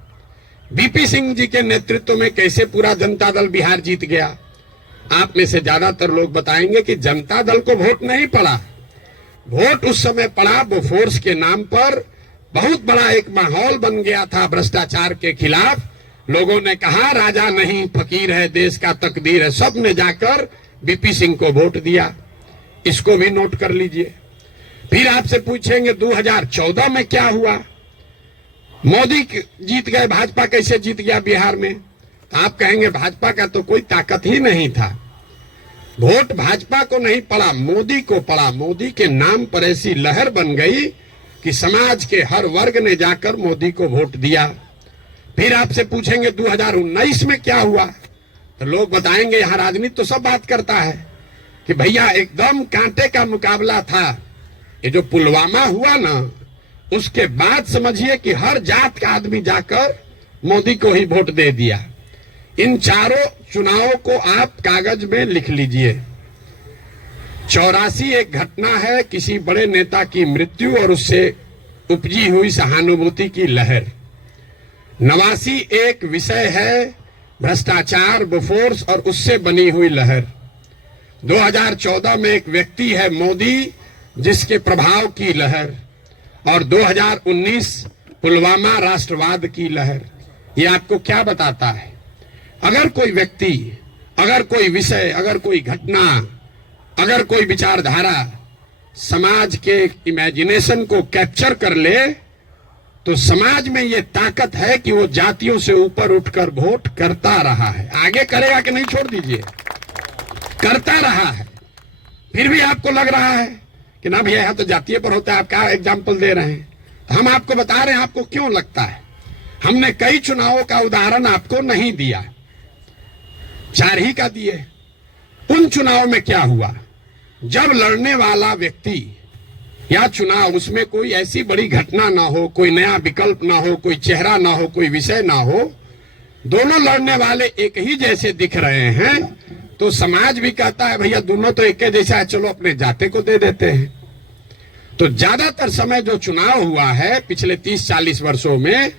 बीपी सिंह जी के नेतृत्व में कैसे पूरा जनता दल बिहार जीत गया। आप में से ज्यादातर लोग बताएंगे कि जनता दल को वोट नहीं पड़ा, वोट उस समय पड़ा बोफोर्स के नाम पर। बहुत बड़ा एक माहौल बन गया था भ्रष्टाचार के खिलाफ। लोगों ने कहा राजा नहीं फकीर है, देश का तकदीर है, सब ने जाकर बीपी सिंह को वोट दिया। इसको भी नोट कर लीजिए। फिर आपसे पूछेंगे 2014 में क्या हुआ, मोदी जीत गए, भाजपा कैसे जीत गया बिहार में। आप कहेंगे भाजपा का तो कोई ताकत ही नहीं था, वोट भाजपा को नहीं पड़ा, मोदी को पड़ा। मोदी के नाम पर ऐसी लहर बन गई कि समाज के हर वर्ग ने जाकर मोदी को वोट दिया। फिर आपसे पूछेंगे 2019 में क्या हुआ, तो लोग बताएंगे यहां राजनीति तो सब बात करता है कि भैया एकदम कांटे का मुकाबला था। ये जो पुलवामा हुआ ना, उसके बाद समझिए कि हर जात का आदमी जाकर मोदी को ही वोट दे दिया। इन चारों चुनावों को आप कागज में लिख लीजिए। 84 एक घटना है किसी बड़े नेता की मृत्यु और उससे उपजी हुई सहानुभूति की लहर। 89 एक विषय है भ्रष्टाचार, बोफोर्स और उससे बनी हुई लहर। 2014 में एक व्यक्ति है मोदी जिसके प्रभाव की लहर, और 2019 पुलवामा राष्ट्रवाद की लहर। ये आपको क्या बताता है? अगर कोई व्यक्ति, अगर कोई विषय, अगर कोई घटना, अगर कोई विचारधारा समाज के इमेजिनेशन को कैप्चर कर ले, तो समाज में ये ताकत है कि वो जातियों से ऊपर उठकर वोट करता रहा है। आगे करेगा कि नहीं छोड़ दीजिए, करता रहा है। फिर भी आपको लग रहा है कि ना भैया यहाँ तो जातीय पर होता है, आप क्या एग्जाम्पल दे रहे हैं? तो हम आपको बता रहे हैं आपको क्यों लगता है। हमने कई चुनावों का उदाहरण आपको नहीं दिया, 4 ही का दिए। उन चुनाव में क्या हुआ? जब लड़ने वाला व्यक्ति या चुनाव, उसमें कोई ऐसी बड़ी घटना ना हो, कोई नया विकल्प ना हो, कोई चेहरा ना हो, कोई विषय ना हो, दोनों लड़ने वाले एक ही जैसे दिख रहे हैं, तो समाज भी कहता है भैया दोनों तो एक जैसा है, चलो अपने जाते को दे देते हैं। तो ज्यादातर समय जो चुनाव हुआ है पिछले 30-40 वर्षों में,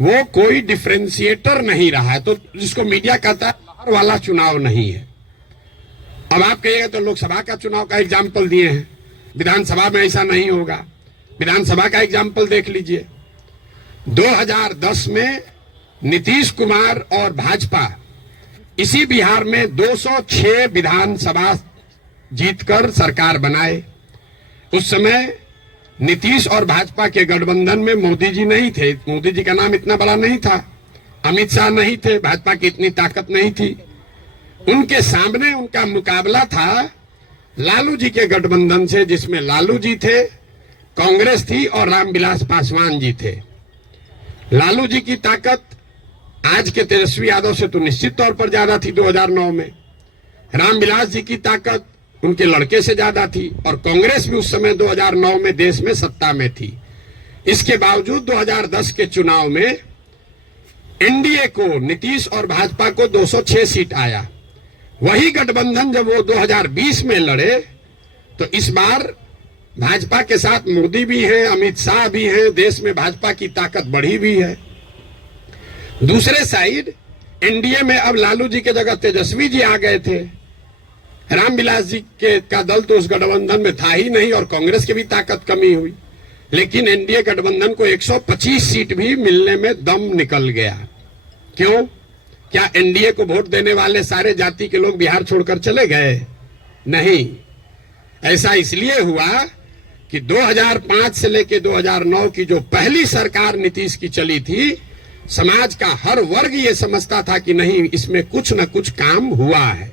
वो कोई डिफरेंशिएटर नहीं रहा है। तो जिसको मीडिया कहता है लहर वाला चुनाव नहीं है। अब आप कहिएगा तो लोकसभा का चुनाव का एग्जाम्पल दिए हैं, विधानसभा में ऐसा नहीं होगा। विधानसभा का एग्जाम्पल देख लीजिए। 2010 में नीतीश कुमार और भाजपा इसी बिहार में 206 विधानसभा जीतकर सरकार बनाए। उस समय नीतीश और भाजपा के गठबंधन में मोदी जी नहीं थे, मोदी जी का नाम इतना बड़ा नहीं था, अमित शाह नहीं थे, भाजपा की इतनी ताकत नहीं थी। उनके सामने उनका मुकाबला था लालू जी के गठबंधन से, जिसमें लालू जी थे, कांग्रेस थी और रामविलास पासवान जी थे। लालू जी की ताकत आज के तेजस्वी यादव से तो निश्चित तौर पर ज्यादा थी 2009 में। रामविलास जी की ताकत उनके लड़के से ज्यादा थी, और कांग्रेस भी उस समय 2009 में देश में सत्ता में थी। इसके बावजूद 2010 के चुनाव में एनडीए को, नीतीश और भाजपा को 206 सीट आया। वही गठबंधन जब वो 2020 में लड़े, तो इस बार भाजपा के साथ मोदी भी हैं, अमित शाह भी हैं, देश में भाजपा की ताकत बढ़ी हुई है। दूसरे साइड एनडीए में अब लालू जी के जगह तेजस्वी जी आ गए थे। रामविलास जी का दल तो उस गठबंधन में था ही नहीं, और कांग्रेस की भी ताकत कमी हुई। लेकिन एनडीए गठबंधन को 125 सीट भी मिलने में दम निकल गया। क्यों? क्या एनडीए को वोट देने वाले सारे जाति के लोग बिहार छोड़कर चले गए? नहीं। ऐसा इसलिए हुआ कि 2005 से लेकर 2009 की जो पहली सरकार नीतीश की चली थी, समाज का हर वर्ग ये समझता था कि नहीं, इसमें कुछ न कुछ काम हुआ है।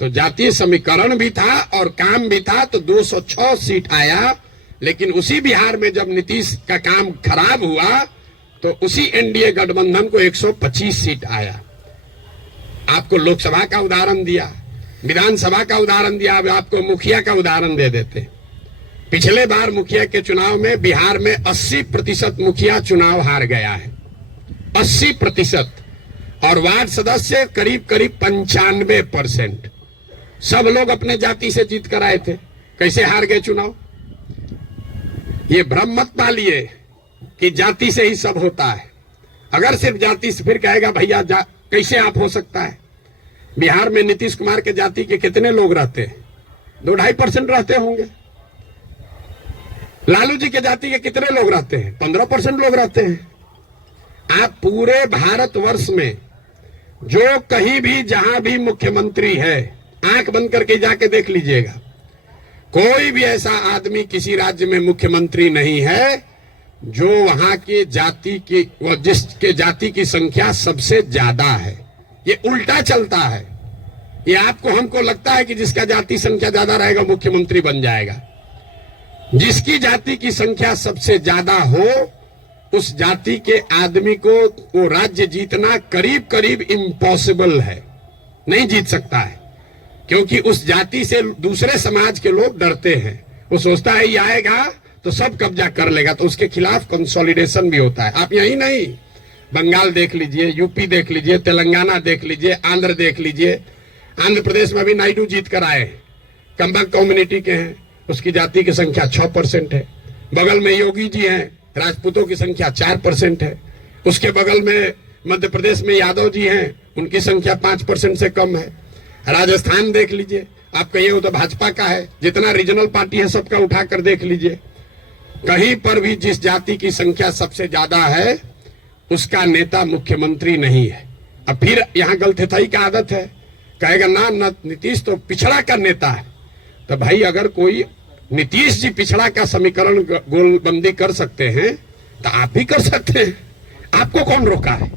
तो जातीय समीकरण भी था और काम भी था, तो 206 सीट आया। लेकिन उसी बिहार में जब नीतीश का काम खराब हुआ, तो उसी एनडीए गठबंधन को 125 सीट आया। आपको लोकसभा का उदाहरण दिया, विधानसभा का उदाहरण दिया, अब आपको मुखिया का उदाहरण दे देते। पिछले बार मुखिया के चुनाव में बिहार में 80% मुखिया चुनाव हार गया है, 80%, और वार्ड सदस्य करीब 95%। सब लोग अपने जाति से जीत कर आए थे। कैसे हार गए चुनाव? ये भ्रम मत पालिए कि जाति से ही सब होता है। अगर सिर्फ जाति से, फिर कहेगा भैया कैसे आप हो सकता है? बिहार में नीतीश कुमार के जाति के कितने लोग रहते हैं? 2-2.5% रहते होंगे। लालू जी के जाति के कितने लोग रहते हैं? 15% लोग रहते हैं। आप पूरे भारतवर्ष में जो कहीं भी जहां भी मुख्यमंत्री है, आंख बंद करके जाके देख लीजिएगा, कोई भी ऐसा आदमी किसी राज्य में मुख्यमंत्री नहीं है जो वहां के जाति की, जिसके जाति की संख्या सबसे ज्यादा है। ये उल्टा चलता है। ये आपको हमको लगता है कि जिसका जाति संख्या ज्यादा रहेगा मुख्यमंत्री बन जाएगा। जिसकी जाति की संख्या सबसे ज्यादा हो, उस जाति के आदमी को वो राज्य जीतना करीब इम्पॉसिबल है, नहीं जीत सकता है। क्योंकि उस जाति से दूसरे समाज के लोग डरते हैं। वो सोचता है ये आएगा तो सब कब्जा कर लेगा, तो उसके खिलाफ कंसोलिडेशन भी होता है। आप यही नहीं, बंगाल देख लीजिए, यूपी देख लीजिए, तेलंगाना देख लीजिए, आंध्र देख लीजिए। आंध्र प्रदेश में भी नायडू जीत कर आए, कंबक कम्युनिटी के हैं, उसकी जाति की संख्या 6% है। बगल में योगी जी हैं, राजपूतों की संख्या 4% है। उसके बगल में मध्य प्रदेश में यादव जी हैं, उनकी संख्या 5% से कम है। राजस्थान देख लीजिए, आप कहिए वो तो भाजपा का है, जितना रीजनल पार्टी है सबका उठाकर देख लीजिए, कहीं पर भी जिस जाति की संख्या सबसे ज्यादा है उसका नेता मुख्यमंत्री नहीं है। अब फिर यहाँ गलतफहमी का आदत है, कहेगा ना नीतीश तो पिछड़ा का नेता है। तो भाई अगर कोई नीतीश जी पिछड़ा का समीकरण गोलबंदी कर सकते हैं तो आप भी कर सकते हैं। आपको कौन रोका है?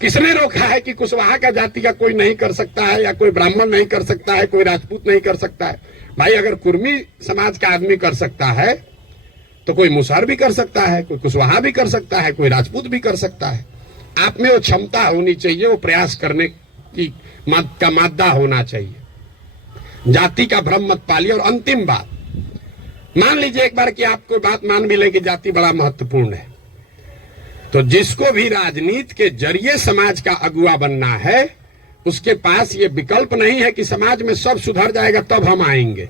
किसने रोका है कि कुशवाहा का जाति का कोई नहीं कर सकता है, या कोई ब्राह्मण नहीं कर सकता है, कोई राजपूत नहीं कर सकता है? भाई अगर कुर्मी समाज का आदमी कर सकता है तो कोई मुसहर भी कर सकता है, कोई कुशवाहा भी कर सकता है, कोई राजपूत भी कर सकता है। आप में वो क्षमता होनी चाहिए, वो प्रयास करने की का मादा होना चाहिए। जाति का भ्रम मत पालिए। और अंतिम बात, मान लीजिए एक बार कि आपको बात मान भी ले कि जाति बड़ा महत्वपूर्ण है, तो जिसको भी राजनीति के जरिए समाज का अगुवा बनना है उसके पास ये विकल्प नहीं है कि समाज में सब सुधर जाएगा तब हम आएंगे।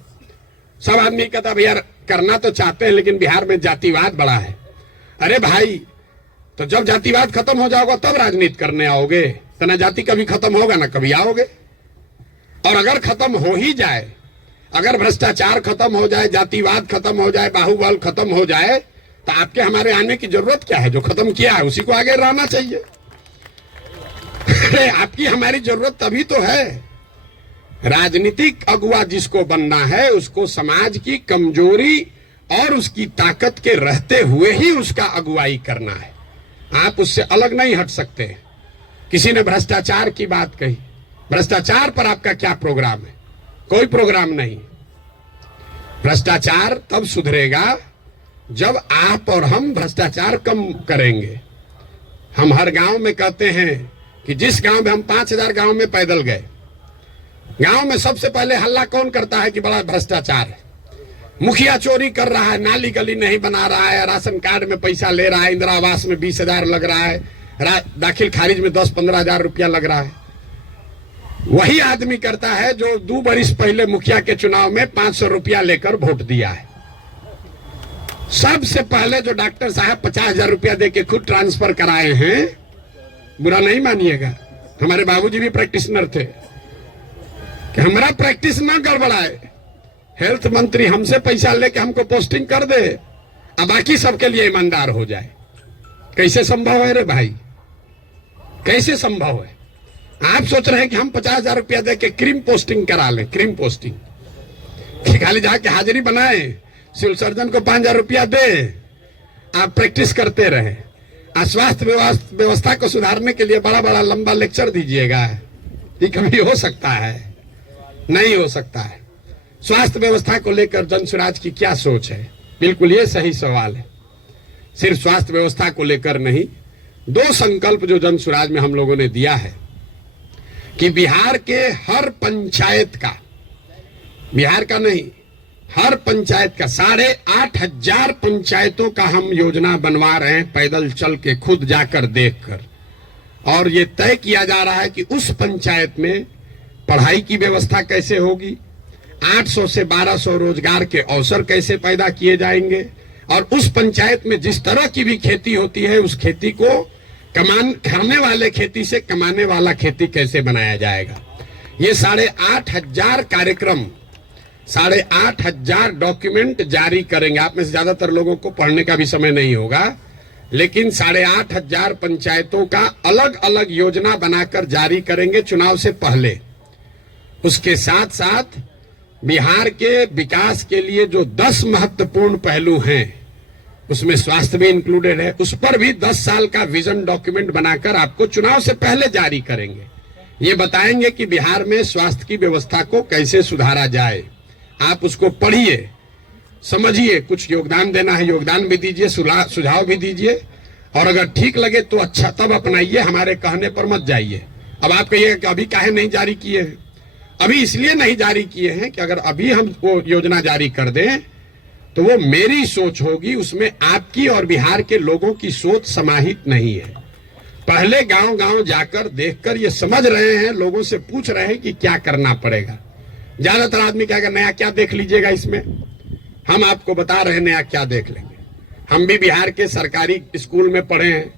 सब आदमी कहता भैया करना तो चाहते हैं लेकिन बिहार में जातिवाद बड़ा है। अरे भाई, तो जब जातिवाद खत्म हो जाएगा तब राजनीति करने आओगे, तो ना जाति कभी खत्म होगा ना कभी आओगे। और अगर खत्म हो ही जाए, अगर भ्रष्टाचार खत्म हो जाए, जातिवाद खत्म हो जाए, बाहुबल खत्म हो जाए, तो आपके हमारे आने की जरूरत क्या है? जो खत्म किया है उसी को आगे रहना चाहिए। आपकी हमारी जरूरत तभी तो है। राजनीतिक अगुवा जिसको बनना है उसको समाज की कमजोरी और उसकी ताकत के रहते हुए ही उसका अगुवाई करना है। आप उससे अलग नहीं हट सकते। किसी ने भ्रष्टाचार की बात कही, भ्रष्टाचार पर आपका क्या प्रोग्राम है? कोई प्रोग्राम नहीं। भ्रष्टाचार तब सुधरेगा जब आप और हम भ्रष्टाचार कम करेंगे। हम हर गांव में कहते हैं कि जिस गांव में हम 5000 गांव में पैदल गए, गांव में सबसे पहले हल्ला कौन करता है कि बड़ा भ्रष्टाचार है, मुखिया चोरी कर रहा है, नाली गली नहीं बना रहा है, राशन कार्ड में पैसा ले रहा है, इंदिरा आवास में 20,000 लग रहा है, दाखिल खारिज में 10-15 हजार रुपया लग रहा है। वही आदमी करता है जो 2 बरिस पहले मुखिया के चुनाव में 500 रुपया लेकर वोट दिया है। सबसे पहले जो डॉक्टर साहब 50,000 रुपया देके खुद ट्रांसफर कराए हैं, बुरा नहीं मानिएगा, हमारे बाबूजी भी प्रैक्टिशनर थे, कि हमारा प्रैक्टिस ना गड़बड़ाए, हेल्थ मंत्री हमसे पैसा लेके हमको पोस्टिंग कर दे, अब बाकी सबके लिए ईमानदार हो जाए। कैसे संभव है रे भाई? कैसे संभव है? आप सोच रहे हैं कि हम 50,000 रुपया दे के क्रीम पोस्टिंग करा लें, क्रीम पोस्टिंग कि खाली जाके हाजिरी बनाए, सिविल सर्जन को 5,000 रुपया दे, आप प्रैक्टिस करते रहे। स्वास्थ्य व्यवस्था को सुधारने के लिए बड़ा बड़ा लंबा लेक्चर दीजिएगा, ये कभी हो सकता है? नहीं हो सकता है। स्वास्थ्य व्यवस्था को लेकर जनसुराज की क्या सोच है? बिल्कुल ये सही सवाल है। सिर्फ स्वास्थ्य व्यवस्था को लेकर नहीं, 2 संकल्प जो जनसुराज में हम लोगों ने दिया है कि बिहार के हर पंचायत का, बिहार का नहीं, हर पंचायत का 8,500 पंचायतों का हम योजना बनवा रहे हैं, पैदल चल के खुद जाकर देखकर। और ये तय किया जा रहा है कि उस पंचायत में पढ़ाई की व्यवस्था कैसे होगी, 800 से 1200 रोजगार के अवसर कैसे पैदा किए जाएंगे, और उस पंचायत में जिस तरह की भी खेती होती है उस खेती को खाने वाले खेती से कमाने वाला खेती कैसे बनाया जाएगा। ये 8,500 कार्यक्रम, 8,500 डॉक्यूमेंट जारी करेंगे। आप में से ज्यादातर लोगों को पढ़ने का भी समय नहीं होगा, लेकिन 8,500 पंचायतों का अलग अलग योजना बनाकर जारी करेंगे चुनाव से पहले। उसके साथ साथ बिहार के विकास के लिए जो 10 महत्वपूर्ण पहलू हैं उसमें स्वास्थ्य भी इंक्लूडेड है, उस पर भी 10 साल का विजन डॉक्यूमेंट बनाकर आपको चुनाव से पहले जारी करेंगे। ये बताएंगे कि बिहार में स्वास्थ्य की व्यवस्था को कैसे सुधारा जाए। आप उसको पढ़िए, समझिए, कुछ योगदान देना है योगदान भी दीजिए, सुझाव भी दीजिए, और अगर ठीक लगे तो अच्छा तब अपनाइए, हमारे कहने पर मत जाइए। अब आप कहिएगा कि अभी काहे नहीं जारी किए हैं? अभी इसलिए नहीं जारी किए हैं कि अगर अभी हम वो योजना जारी कर दें तो वो मेरी सोच होगी, उसमें आपकी और बिहार के लोगों की सोच समाहित नहीं है। पहले गांव गांव जाकर देखकर ये समझ रहे हैं, लोगों से पूछ रहे हैं कि क्या करना पड़ेगा। ज्यादातर आदमी कहेगा नया क्या देख लीजिएगा इसमें। हम आपको बता रहे हैं नया क्या देख लेंगे। हम भी बिहार के सरकारी स्कूल में पढ़े हैं।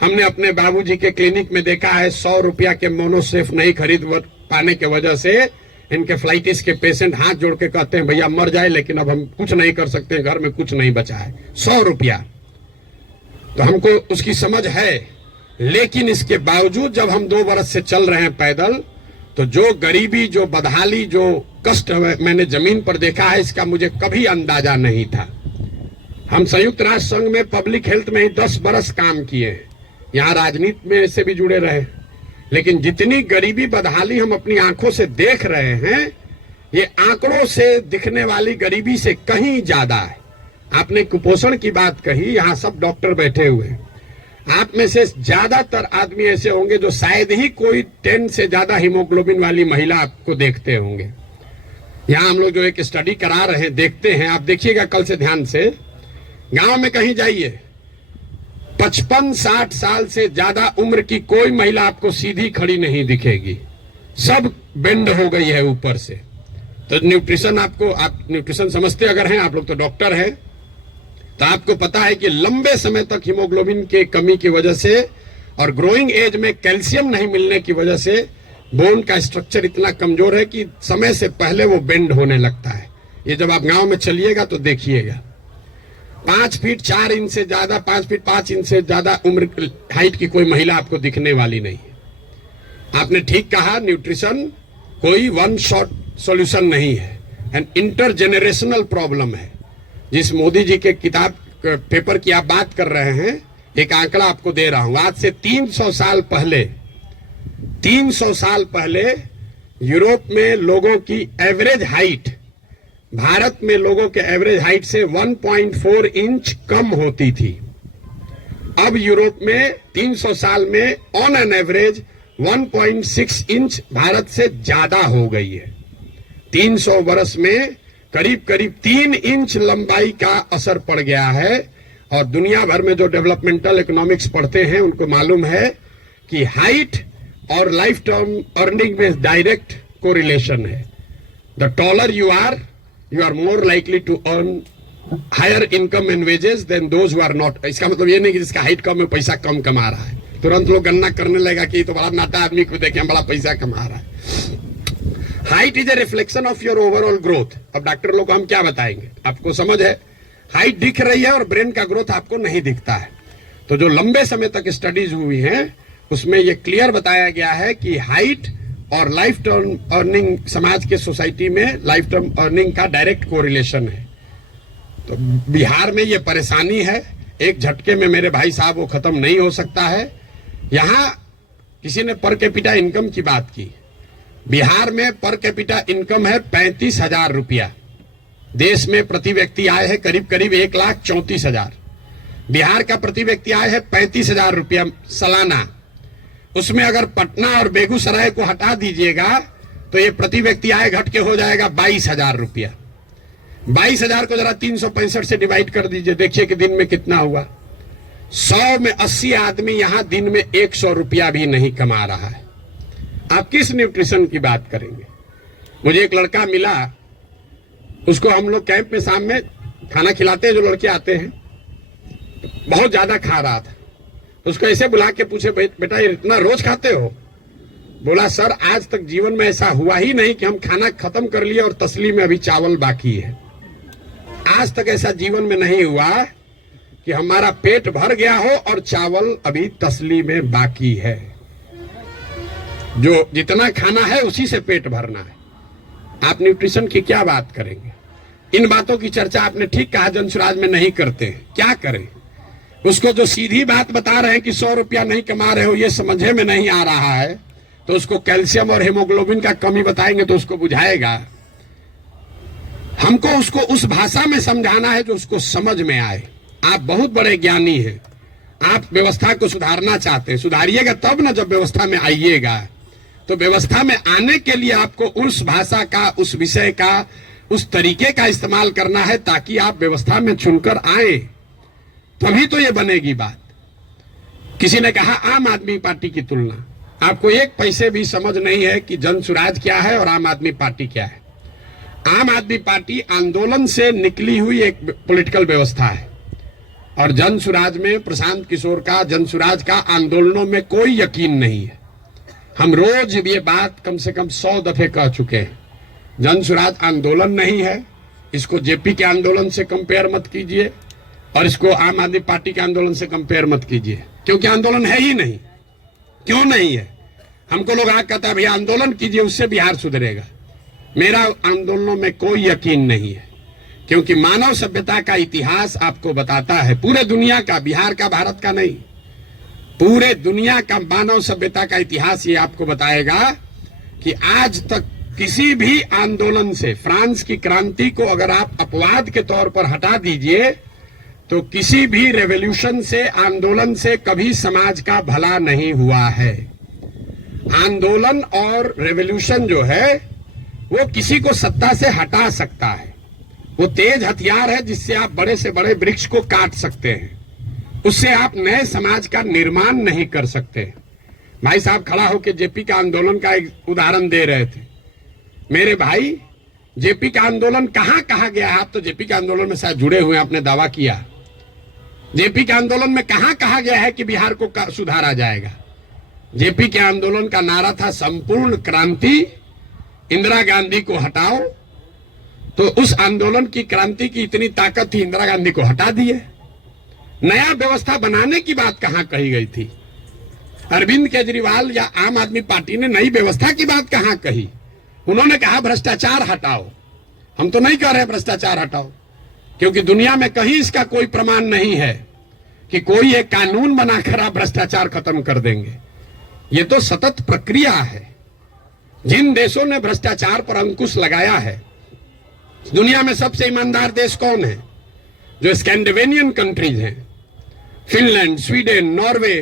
हमने अपने बाबूजी के क्लिनिक में देखा है 100 रुपया के मोनोसेफ नहीं खरीद पाने के वजह से इनकेफ्लाइटिस के पेशेंट हाथ जोड़ के कहते हैं भैया मर जाए, लेकिन अब हम कुछ नहीं कर सकते हैं, घर में कुछ नहीं बचा है। 100 रुपया तो हमको उसकी समझ है, लेकिन इसके बावजूद जब हम 2 बरस से चल रहे हैं पैदल, तो जो गरीबी, जो बदहाली, जो कष्ट मैंने जमीन पर देखा है, इसका मुझे कभी अंदाजा नहीं था। हम संयुक्त राष्ट्र संघ में पब्लिक हेल्थ में ही 10 बरस काम किए हैं, यहाँ राजनीति में से भी जुड़े रहे, लेकिन जितनी गरीबी बदहाली हम अपनी आंखों से देख रहे हैं, ये आंकड़ों से दिखने वाली गरीबी से कहीं ज्यादा है। आपने कुपोषण की बात कही, यहाँ सब डॉक्टर बैठे हुए हैं। आप में से ज्यादातर आदमी ऐसे होंगे जो शायद ही कोई 10 से ज्यादा हीमोग्लोबिन वाली महिला आपको देखते होंगे। यहाँ हम लोग जो एक स्टडी करा रहे हैं, देखते हैं, आप देखिएगा कल से ध्यान से। गांव में कहीं जाइए, 55-60 साल से ज्यादा उम्र की कोई महिला आपको सीधी खड़ी नहीं दिखेगी, सब बेंड हो गई है ऊपर से। तो न्यूट्रिशन आपको, आप न्यूट्रिशन समझते अगर हैं, आप लोग तो डॉक्टर हैं, तो आपको पता है कि लंबे समय तक हीमोग्लोबिन के कमी की वजह से और ग्रोइंग एज में कैल्शियम नहीं मिलने की वजह से बोन का स्ट्रक्चर इतना कमजोर है कि समय से पहले वो बेंड होने लगता है। ये जब आप गांव में चलिएगा तो देखिएगा। 5 फीट 4 इंच से ज्यादा, 5 फीट 5 इंच से ज्यादा उम्र हाइट की कोई महिला आपको दिखने वाली नहीं है। आपने ठीक कहा, न्यूट्रिशन कोई वन शॉट सॉल्यूशन नहीं है, एंड इंटरजेनरेशनल प्रॉब्लम है। जिस मोदी जी के किताब पेपर की आप बात कर रहे हैं, एक आंकड़ा आपको दे रहा हूं। आज से 300 साल पहले यूरोप में लोगों की एवरेज हाइट भारत में लोगों के एवरेज हाइट से 1.4 इंच कम होती थी। अब यूरोप में 300 साल में on an average 1.6 inch Bharat से ज्यादा हो गई है। 300 वर्ष में करीब करीब 3 इंच लंबाई का असर पड़ गया है। और दुनिया भर में जो डेवलपमेंटल इकोनॉमिक्स पढ़ते हैं उनको मालूम है कि हाइट और लाइफ टर्म अर्निंग में डायरेक्ट कोरिलेशन है। The taller you are more likely to earn higher income and wages than those who are not. इसका मतलब ये नहीं कि जिसका हाइट कम है पैसा कम कमा रहा है, तुरंत लोग गणना करने लगेगा कि तो बड़ा नाटा आदमी को देखे हम बड़ा पैसा कमा रहा है। Height is a reflection of your overall growth. अब डॉक्टर लोग को हम क्या बताएंगे, आपको समझ है, हाइट दिख रही है और ब्रेन का ग्रोथ आपको नहीं दिखता है। तो जो लंबे समय तक स्टडीज हुई हैं उसमें यह क्लियर बताया गया है कि हाइट और लाइफ टर्म अर्निंग, समाज के सोसाइटी में लाइफ टर्म अर्निंग का डायरेक्ट कोरिलेशन है। तो बिहार में ये परेशानी है, एक झटके में मेरे भाई साहब वो खत्म नहीं हो सकता है। यहां किसी ने पर कैपिटा इनकम की बात की। बिहार में पर कैपिटा इनकम है 35,000 रुपया। देश में प्रति व्यक्ति आय है करीब करीब 1,34,000। बिहार का प्रति व्यक्ति आय है 35,000 रुपया सालाना। उसमें अगर पटना और बेगूसराय को हटा दीजिएगा तो ये प्रति व्यक्ति आय घट के हो जाएगा 22,000 रुपया। 22,000 को जरा 365 से डिवाइड कर दीजिए, देखिए कि दिन में कितना हुआ। 100 में 80 आदमी यहां दिन में 100 रुपया भी नहीं कमा रहा है। आप किस न्यूट्रिशन की बात करेंगे। मुझे एक लड़का मिला, उसको हम लोग कैंप में शाम में खाना खिलाते हैं, जो लड़के आते हैं, बहुत ज्यादा खा रहा था। उसको ऐसे बुला के पूछे, बेटा ये इतना रोज खाते हो? बोला सर आज तक जीवन में ऐसा हुआ ही नहीं कि हम खाना खत्म कर लिए और तसली में अभी चावल बाकी है। आज तक ऐसा जीवन में नहीं हुआ कि हमारा पेट भर गया हो और चावल अभी तसली में बाकी है। जो जितना खाना है उसी से पेट भरना है। आप न्यूट्रिशन की क्या बात करेंगे। इन बातों की चर्चा आपने ठीक कहा जनसुराज में नहीं करते। क्या करें, उसको जो सीधी बात बता रहे हैं कि 100 रुपया नहीं कमा रहे हो, ये समझे में नहीं आ रहा है, तो उसको कैल्शियम और हीमोग्लोबिन का कमी बताएंगे तो उसको बुझाएगा। हमको उसको उस भाषा में समझाना है जो उसको समझ में आए। आप बहुत बड़े ज्ञानी हैं, आप व्यवस्था को सुधारना चाहते हैं, सुधारिएगा तब ना जब व्यवस्था में आइएगा। तो व्यवस्था में आने के लिए आपको उस भाषा का, उस विषय का, उस तरीके का इस्तेमाल करना है ताकि आप व्यवस्था में चुनकर आए, तभी तो ये बनेगी बात। किसी ने कहा आम आदमी पार्टी की तुलना, आपको एक पैसे भी समझ नहीं है कि जनसुराज क्या है और आम आदमी पार्टी क्या है। आम आदमी पार्टी आंदोलन से निकली हुई एक पॉलिटिकल व्यवस्था है और जन सुराज में प्रशांत किशोर का जन सुराज का आंदोलनों में कोई यकीन नहीं है। हम रोज ये बात कम से कम 100 दफे कह चुके हैं। जन सुराज आंदोलन नहीं है, इसको जेपी के आंदोलन से कंपेयर मत कीजिए और इसको आम आदमी पार्टी के आंदोलन से कंपेयर मत कीजिए, क्योंकि आंदोलन है ही नहीं। क्यों नहीं है? हमको लोग आज कहता है भैया आंदोलन कीजिए उससे बिहार सुधरेगा। मेरा आंदोलनों में कोई यकीन नहीं है, क्योंकि मानव सभ्यता का इतिहास आपको बताता है, पूरे दुनिया का, बिहार का, भारत का नहीं, पूरे दुनिया का मानव सभ्यता का इतिहास ये आपको बताएगा कि आज तक किसी भी आंदोलन से, फ्रांस की क्रांति को अगर आप अपवाद के तौर पर हटा दीजिए तो किसी भी रेवोल्यूशन से, आंदोलन से कभी समाज का भला नहीं हुआ है। आंदोलन और रेवोल्यूशन जो है वो किसी को सत्ता से हटा सकता है। वो तेज हथियार है जिससे आप बड़े से बड़े वृक्ष को काट सकते हैं, उससे आप नए समाज का निर्माण नहीं कर सकते। भाई साहब खड़ा होकर जेपी का आंदोलन का एक उदाहरण दे रहे थे। मेरे भाई, जेपी का आंदोलन कहां कहा गया है? आप तो जेपी के आंदोलन में शायद जुड़े हुए हैं, आपने दावा किया। जेपी के आंदोलन में कहां कहा गया है कि बिहार को सुधारा जाएगा? जेपी के आंदोलन का नारा था संपूर्ण क्रांति, इंदिरा गांधी को हटाओ। तो उस आंदोलन की, क्रांति की इतनी ताकत थी, इंदिरा गांधी को हटा दिए। नया व्यवस्था बनाने की बात कहां कही गई थी? अरविंद केजरीवाल या आम आदमी पार्टी ने नई व्यवस्था की बात कहां कही? उन्होंने कहा भ्रष्टाचार हटाओ। हम तो नहीं कह रहे भ्रष्टाचार हटाओ, क्योंकि दुनिया में कहीं इसका कोई प्रमाण नहीं है कि कोई एक कानून बनाकर आप भ्रष्टाचार खत्म कर देंगे। ये तो सतत प्रक्रिया है। जिन देशों ने भ्रष्टाचार पर अंकुश लगाया है, दुनिया में सबसे ईमानदार देश कौन है? जो स्कैंडिनेवियन कंट्रीज हैं, फिनलैंड, स्वीडन, नॉर्वे,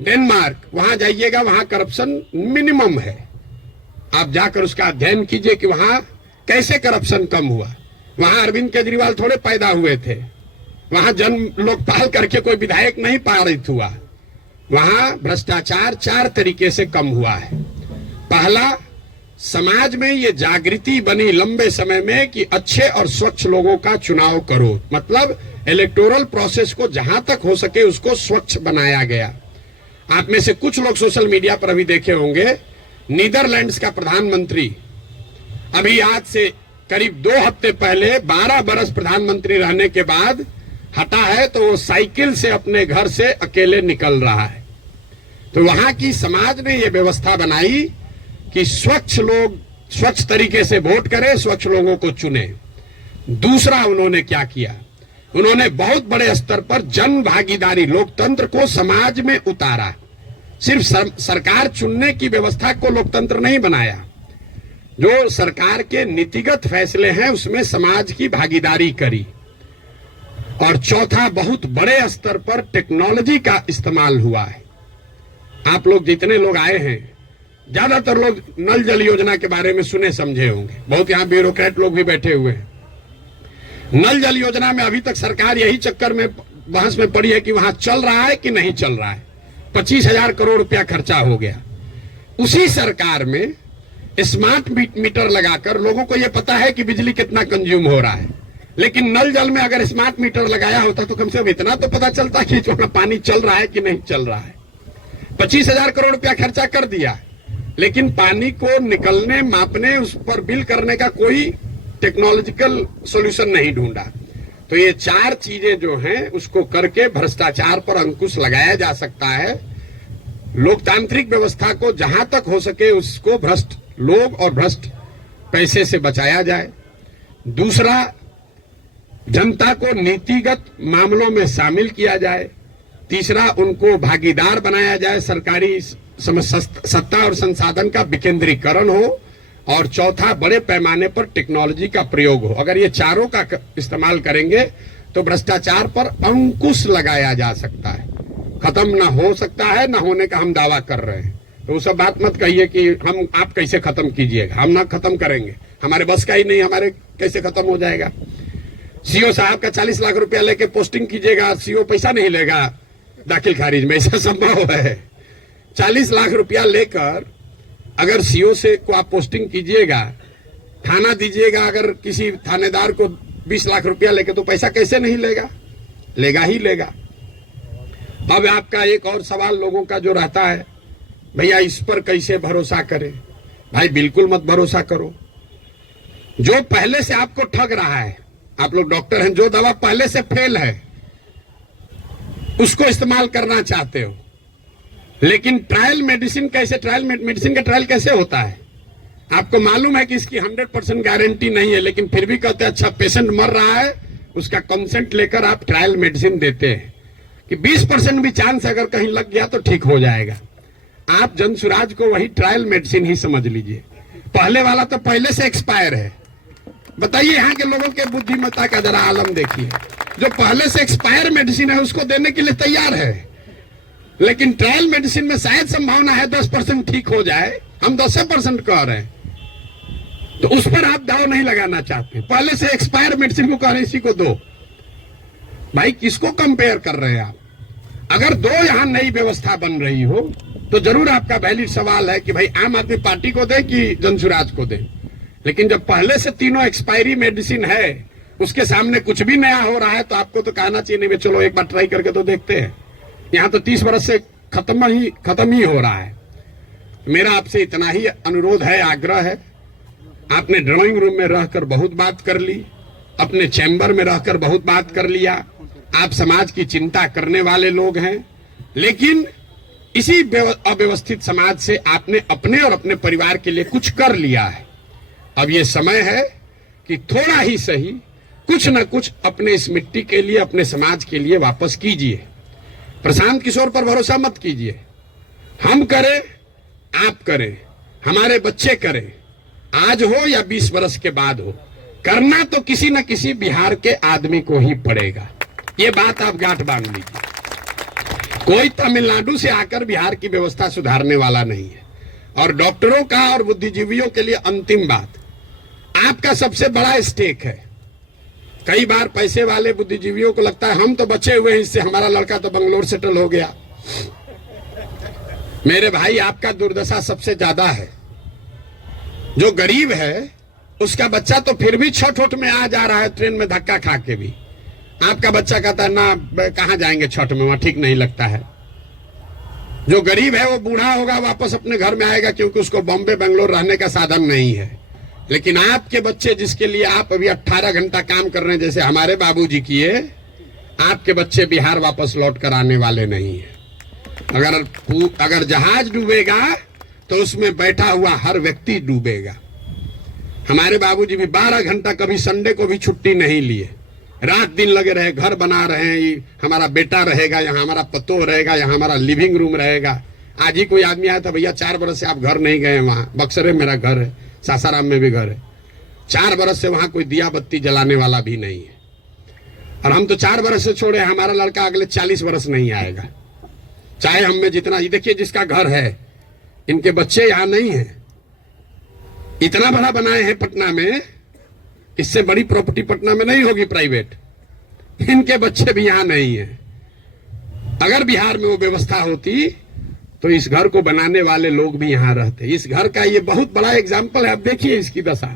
डेनमार्क, वहां जाइएगा, वहां करप्शन मिनिमम है। आप जाकर उसका अध्ययन कीजिए कि वहां कैसे करप्शन कम हुआ। वहां अरविंद केजरीवाल थोड़े पैदा हुए थे, वहां जन लोकपाल करके कोई विधायक नहीं पारित हुआ। वहां भ्रष्टाचार 4 तरीके से कम हुआ है। पहला, समाज में ये जागृति बनी लंबे समय में कि अच्छे और स्वच्छ लोगों का चुनाव करो, मतलब इलेक्टोरल प्रोसेस को जहां तक हो सके उसको स्वच्छ बनाया गया। आप में से कुछ लोग सोशल मीडिया पर अभी देखे होंगे, नीदरलैंड्स का प्रधानमंत्री अभी आज से करीब 2 हफ्ते पहले 12 बरस प्रधानमंत्री रहने के बाद हटा है, तो वो साइकिल से अपने घर से अकेले निकल रहा है। तो वहां की समाज ने ये व्यवस्था बनाई कि स्वच्छ लोग स्वच्छ तरीके से वोट करें, स्वच्छ लोगों को चुने। दूसरा उन्होंने क्या किया? उन्होंने बहुत बड़े स्तर पर जन भागीदारी, लोकतंत्र को समाज में उतारा। सिर्फ सरकार चुनने की व्यवस्था को लोकतंत्र नहीं बनाया, जो सरकार के नीतिगत फैसले हैं उसमें समाज की भागीदारी करी। और चौथा, बहुत बड़े स्तर पर टेक्नोलॉजी का इस्तेमाल हुआ है। आप लोग जितने लोग आए हैं, ज्यादातर लोग नल जल योजना के बारे में सुने समझे होंगे, बहुत यहां ब्यूरोक्रेट लोग भी बैठे हुए हैं। नल जल योजना में अभी तक सरकार यही चक्कर में बहस में पड़ी है कि वहां चल रहा है कि नहीं चल रहा है। 25,000 करोड़ रुपया खर्चा हो गया। उसी सरकार में स्मार्ट मीटर लगाकर लोगों को यह पता है कि बिजली कितना कंज्यूम हो रहा है, लेकिन नल जल में अगर स्मार्ट मीटर लगाया होता तो कम से कम इतना तो पता चलता कि जो पानी चल रहा है कि नहीं चल रहा है। 25,000 करोड़ रुपया खर्चा कर दिया, लेकिन पानी को निकलने, मापने, उस पर बिल करने का कोई टेक्नोलॉजिकल सॉल्यूशन नहीं ढूंढा। तो ये 4 चीजें जो हैं उसको करके भ्रष्टाचार पर अंकुश लगाया जा सकता है। लोकतांत्रिक व्यवस्था को जहां तक हो सके उसको भ्रष्ट लोग और भ्रष्ट पैसे से बचाया जाए। दूसरा, जनता को नीतिगत मामलों में शामिल किया जाए। तीसरा, उनको भागीदार बनाया जाए, सरकारी सत्ता और संसाधन का विकेंद्रीकरण हो। और चौथा, बड़े पैमाने पर टेक्नोलॉजी का प्रयोग हो। अगर ये चारों का इस्तेमाल करेंगे तो भ्रष्टाचार पर अंकुश लगाया जा सकता है। खत्म ना हो सकता है, ना होने का हम दावा कर रहे हैं। तो वो सब बात मत कहिए कि हम आप कैसे खत्म कीजिएगा, हम ना खत्म करेंगे, हमारे बस का ही नहीं, हमारे कैसे खत्म हो जाएगा। सीओ साहब का 40 लाख रुपया लेके पोस्टिंग कीजिएगा, सीओ पैसा नहीं लेगा दाखिल खारिज में, ऐसा संभव है? 40 लाख रुपया लेकर अगर सीओ से को आप पोस्टिंग कीजिएगा थाना दीजिएगा, अगर किसी थानेदार को 20 लाख रुपया लेके, तो पैसा कैसे नहीं लेगा, लेगा ही लेगा। अब आपका एक और सवाल लोगों का जो रहता है, भैया इस पर कैसे भरोसा करें। भाई बिल्कुल मत भरोसा करो। जो पहले से आपको ठग रहा है, आप लोग डॉक्टर हैं, जो दवा पहले से फेल है उसको इस्तेमाल करना चाहते हो, लेकिन ट्रायल मेडिसिन कैसे, ट्रायल मेडिसिन का ट्रायल कैसे होता है? आपको मालूम है कि इसकी 100% गारंटी नहीं है, लेकिन फिर भी कहते हैं अच्छा पेशेंट मर रहा है, उसका कंसेंट लेकर आप ट्रायल मेडिसिन देते हैं कि 20% भी चांस अगर कहीं लग गया तो ठीक हो जाएगा। आप जनसुराज को वही ट्रायल मेडिसिन ही समझ लीजिए। पहले वाला तो पहले से एक्सपायर है। बताइए यहाँ के लोगों के बुद्धिमत्ता का जरा आलम देखिए। जो पहले से एक्सपायर मेडिसिन है उसको देने के लिए तैयार है, लेकिन ट्रायल मेडिसिन में शायद संभावना है 10% ठीक हो जाए, हम 10% कह रहे हैं, तो उस पर आप दाव नहीं लगाना चाहते। पहले से एक्सपायर मेडिसिन को कह रहे हैं इसी को दो। भाई किसको कंपेयर कर रहे हैं आप? अगर दो यहां नई व्यवस्था बन रही हो तो जरूर आपका वैलिड सवाल है कि भाई आम आदमी पार्टी को दे कि जनसुराज को दे। लेकिन जब पहले से तीनों एक्सपायरी मेडिसिन है, उसके सामने कुछ भी नया हो रहा है, तो आपको तो कहना चाहिए नहीं चलो एक बार ट्राई करके तो देखते हैं। यहाँ तो 30 वर्ष से खत्म ही हो रहा है। मेरा आपसे इतना ही अनुरोध है, आग्रह है। आपने ड्राइंग रूम में रहकर बहुत बात कर ली, अपने चैम्बर में रहकर बहुत बात कर लिया। आप समाज की चिंता करने वाले लोग हैं, लेकिन इसी अव्यवस्थित समाज से आपने अपने और अपने परिवार के लिए कुछ कर लिया है। अब ये समय है कि थोड़ा ही सही कुछ न कुछ अपने इस मिट्टी के लिए, अपने समाज के लिए वापस कीजिए। प्रशांत किशोर पर भरोसा मत कीजिए। हम करें, आप करें, हमारे बच्चे करें, आज हो या 20 वर्ष के बाद हो, करना तो किसी न किसी बिहार के आदमी को ही पड़ेगा। ये बात आप गांठ बांध लीजिए। कोई तमिलनाडु से आकर बिहार की व्यवस्था सुधारने वाला नहीं है। और डॉक्टरों का और बुद्धिजीवियों के लिए अंतिम बात, आपका सबसे बड़ा स्टेक है। कई बार पैसे वाले बुद्धिजीवियों को लगता है हम तो बचे हुए हैं, इससे हमारा लड़का तो बंगलोर सेटल हो गया। मेरे भाई आपका दुर्दशा सबसे ज्यादा है। जो गरीब है उसका बच्चा तो फिर भी छठ में आ जा रहा है, ट्रेन में धक्का खा के भी। आपका बच्चा कहता है ना कहां जाएंगे छठ में, वहां ठीक नहीं लगता है। जो गरीब है वो बूढ़ा होगा, वापस अपने घर में आएगा, क्योंकि उसको बॉम्बे बेंगलोर रहने का साधन नहीं है। लेकिन आपके बच्चे जिसके लिए आप अभी 18 घंटा काम कर रहे हैं, जैसे हमारे बाबूजी किए, आपके बच्चे बिहार वापस लौट कर आने वाले नहीं है। अगर जहाज डूबेगा तो उसमें बैठा हुआ हर व्यक्ति डूबेगा। हमारे बाबूजी भी 12 घंटा, कभी संडे को भी छुट्टी नहीं लिए, रात दिन लगे रहे, घर बना रहे हैं। हमारा बेटा रहेगा यहाँ, हमारा पतोह रहेगा यहाँ, हमारा लिविंग रूम रहेगा। आज ही कोई आदमी आया था, भैया 4 बरस से आप घर नहीं गए, वहां बक्सर में मेरा घर है, सासाराम में भी घर है। 4 बरस से वहां कोई दिया बत्ती जलाने वाला भी नहीं है। और हम तो 4 बरस से छोड़े, हमारा लड़का अगले 40 बरस नहीं आएगा, चाहे हम में जितना। ये देखिए जिसका घर है, इनके बच्चे यहाँ नहीं है। इतना बड़ा बनाए हैं पटना में, इससे बड़ी प्रॉपर्टी पटना में नहीं होगी प्राइवेट। इनके बच्चे भी यहाँ नहीं है। अगर बिहार में वो व्यवस्था होती तो इस घर को बनाने वाले लोग भी यहाँ रहते। इस घर का ये बहुत बड़ा एग्जाम्पल है। अब देखिए इसकी दशा,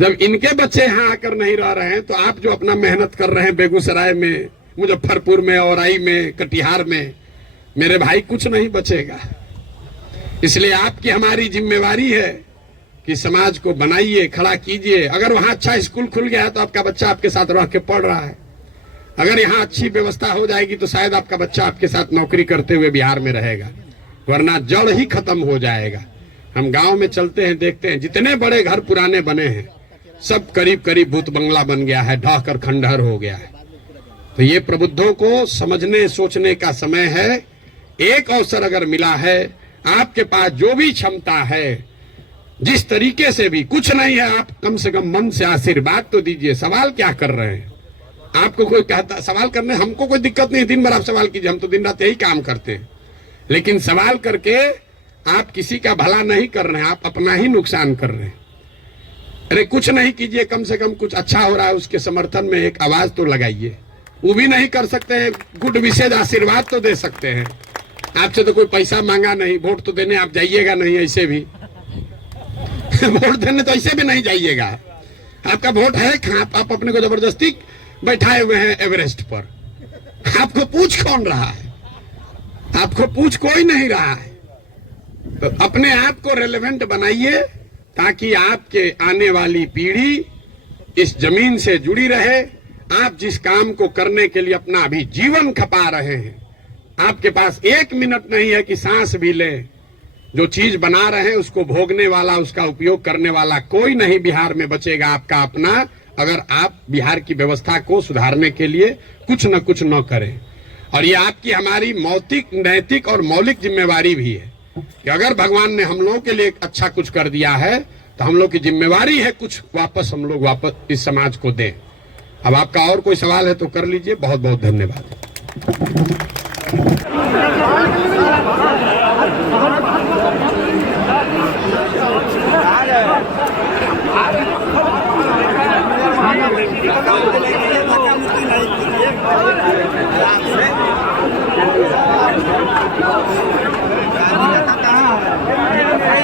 जब इनके बच्चे यहाँ आकर नहीं रह रहे हैं, तो आप जो अपना मेहनत कर रहे हैं बेगूसराय में, मुजफ्फरपुर में, औराई में, कटिहार में, मेरे भाई कुछ नहीं बचेगा। इसलिए आपकी हमारी जिम्मेवारी है कि समाज को बनाइए, खड़ा कीजिए। अगर वहां अच्छा स्कूल खुल गया है तो आपका बच्चा आपके साथ रह के पढ़ रहा है। अगर यहाँ अच्छी व्यवस्था हो जाएगी तो शायद आपका बच्चा आपके साथ नौकरी करते हुए बिहार में रहेगा, वरना जड़ ही खत्म हो जाएगा। हम गांव में चलते हैं, देखते हैं जितने बड़े घर पुराने बने हैं सब करीब करीब भूत बंगला बन गया है, ढह कर खंडहर हो गया है। तो ये प्रबुद्धों को समझने सोचने का समय है। एक अवसर अगर मिला है, आपके पास जो भी क्षमता है, जिस तरीके से भी, कुछ नहीं है, आप कम से कम मन से आशीर्वाद तो दीजिए। सवाल क्या कर रहे हैं? आपको कोई कहता सवाल करने, हमको कोई दिक्कत नहीं, दिन भर आप सवाल कीजिए, हम तो दिन रात यही काम करते हैं। लेकिन सवाल करके आप किसी का भला नहीं कर रहे हैं, आप अपना ही नुकसान कर रहे हैं। अरे कुछ नहीं कीजिए, कम से कम कुछ अच्छा हो रहा है उसके समर्थन में एक आवाज तो लगाइए। वो भी नहीं कर सकते हैं, गुड विशेष आशीर्वाद तो दे सकते हैं। आपसे तो कोई पैसा मांगा नहीं, वोट तो देने आप जाइएगा नहीं ऐसे भी वोट देने तो ऐसे भी नहीं जाइएगा। आपका वोट है, आप अपने को जबरदस्ती बैठाए हुए हैं एवरेस्ट पर। आपको पूछ कौन रहा है? आपको पूछ कोई नहीं रहा है। तो अपने आप को रेलेवेंट बनाइए ताकि आपके आने वाली पीढ़ी इस जमीन से जुड़ी रहे। आप जिस काम को करने के लिए अपना अभी जीवन खपा रहे हैं, आपके पास 1 मिनट नहीं है कि सांस भी ले। जो चीज बना रहे हैं उसको भोगने वाला, उसका उपयोग करने वाला कोई नहीं बिहार में बचेगा आपका अपना, अगर आप बिहार की व्यवस्था को सुधारने के लिए कुछ न कुछ न करें। और ये आपकी हमारी नैतिक और मौलिक जिम्मेवारी भी है कि अगर भगवान ने हम लोगों के लिए अच्छा कुछ कर दिया है तो हम लोग की जिम्मेवारी है कुछ वापस हम लोग वापस इस समाज को दें। अब आपका और कोई सवाल है तो कर लीजिए। बहुत बहुत धन्यवाद।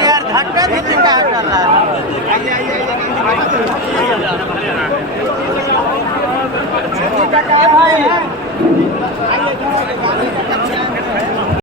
यार धक्का भी कर रहा है।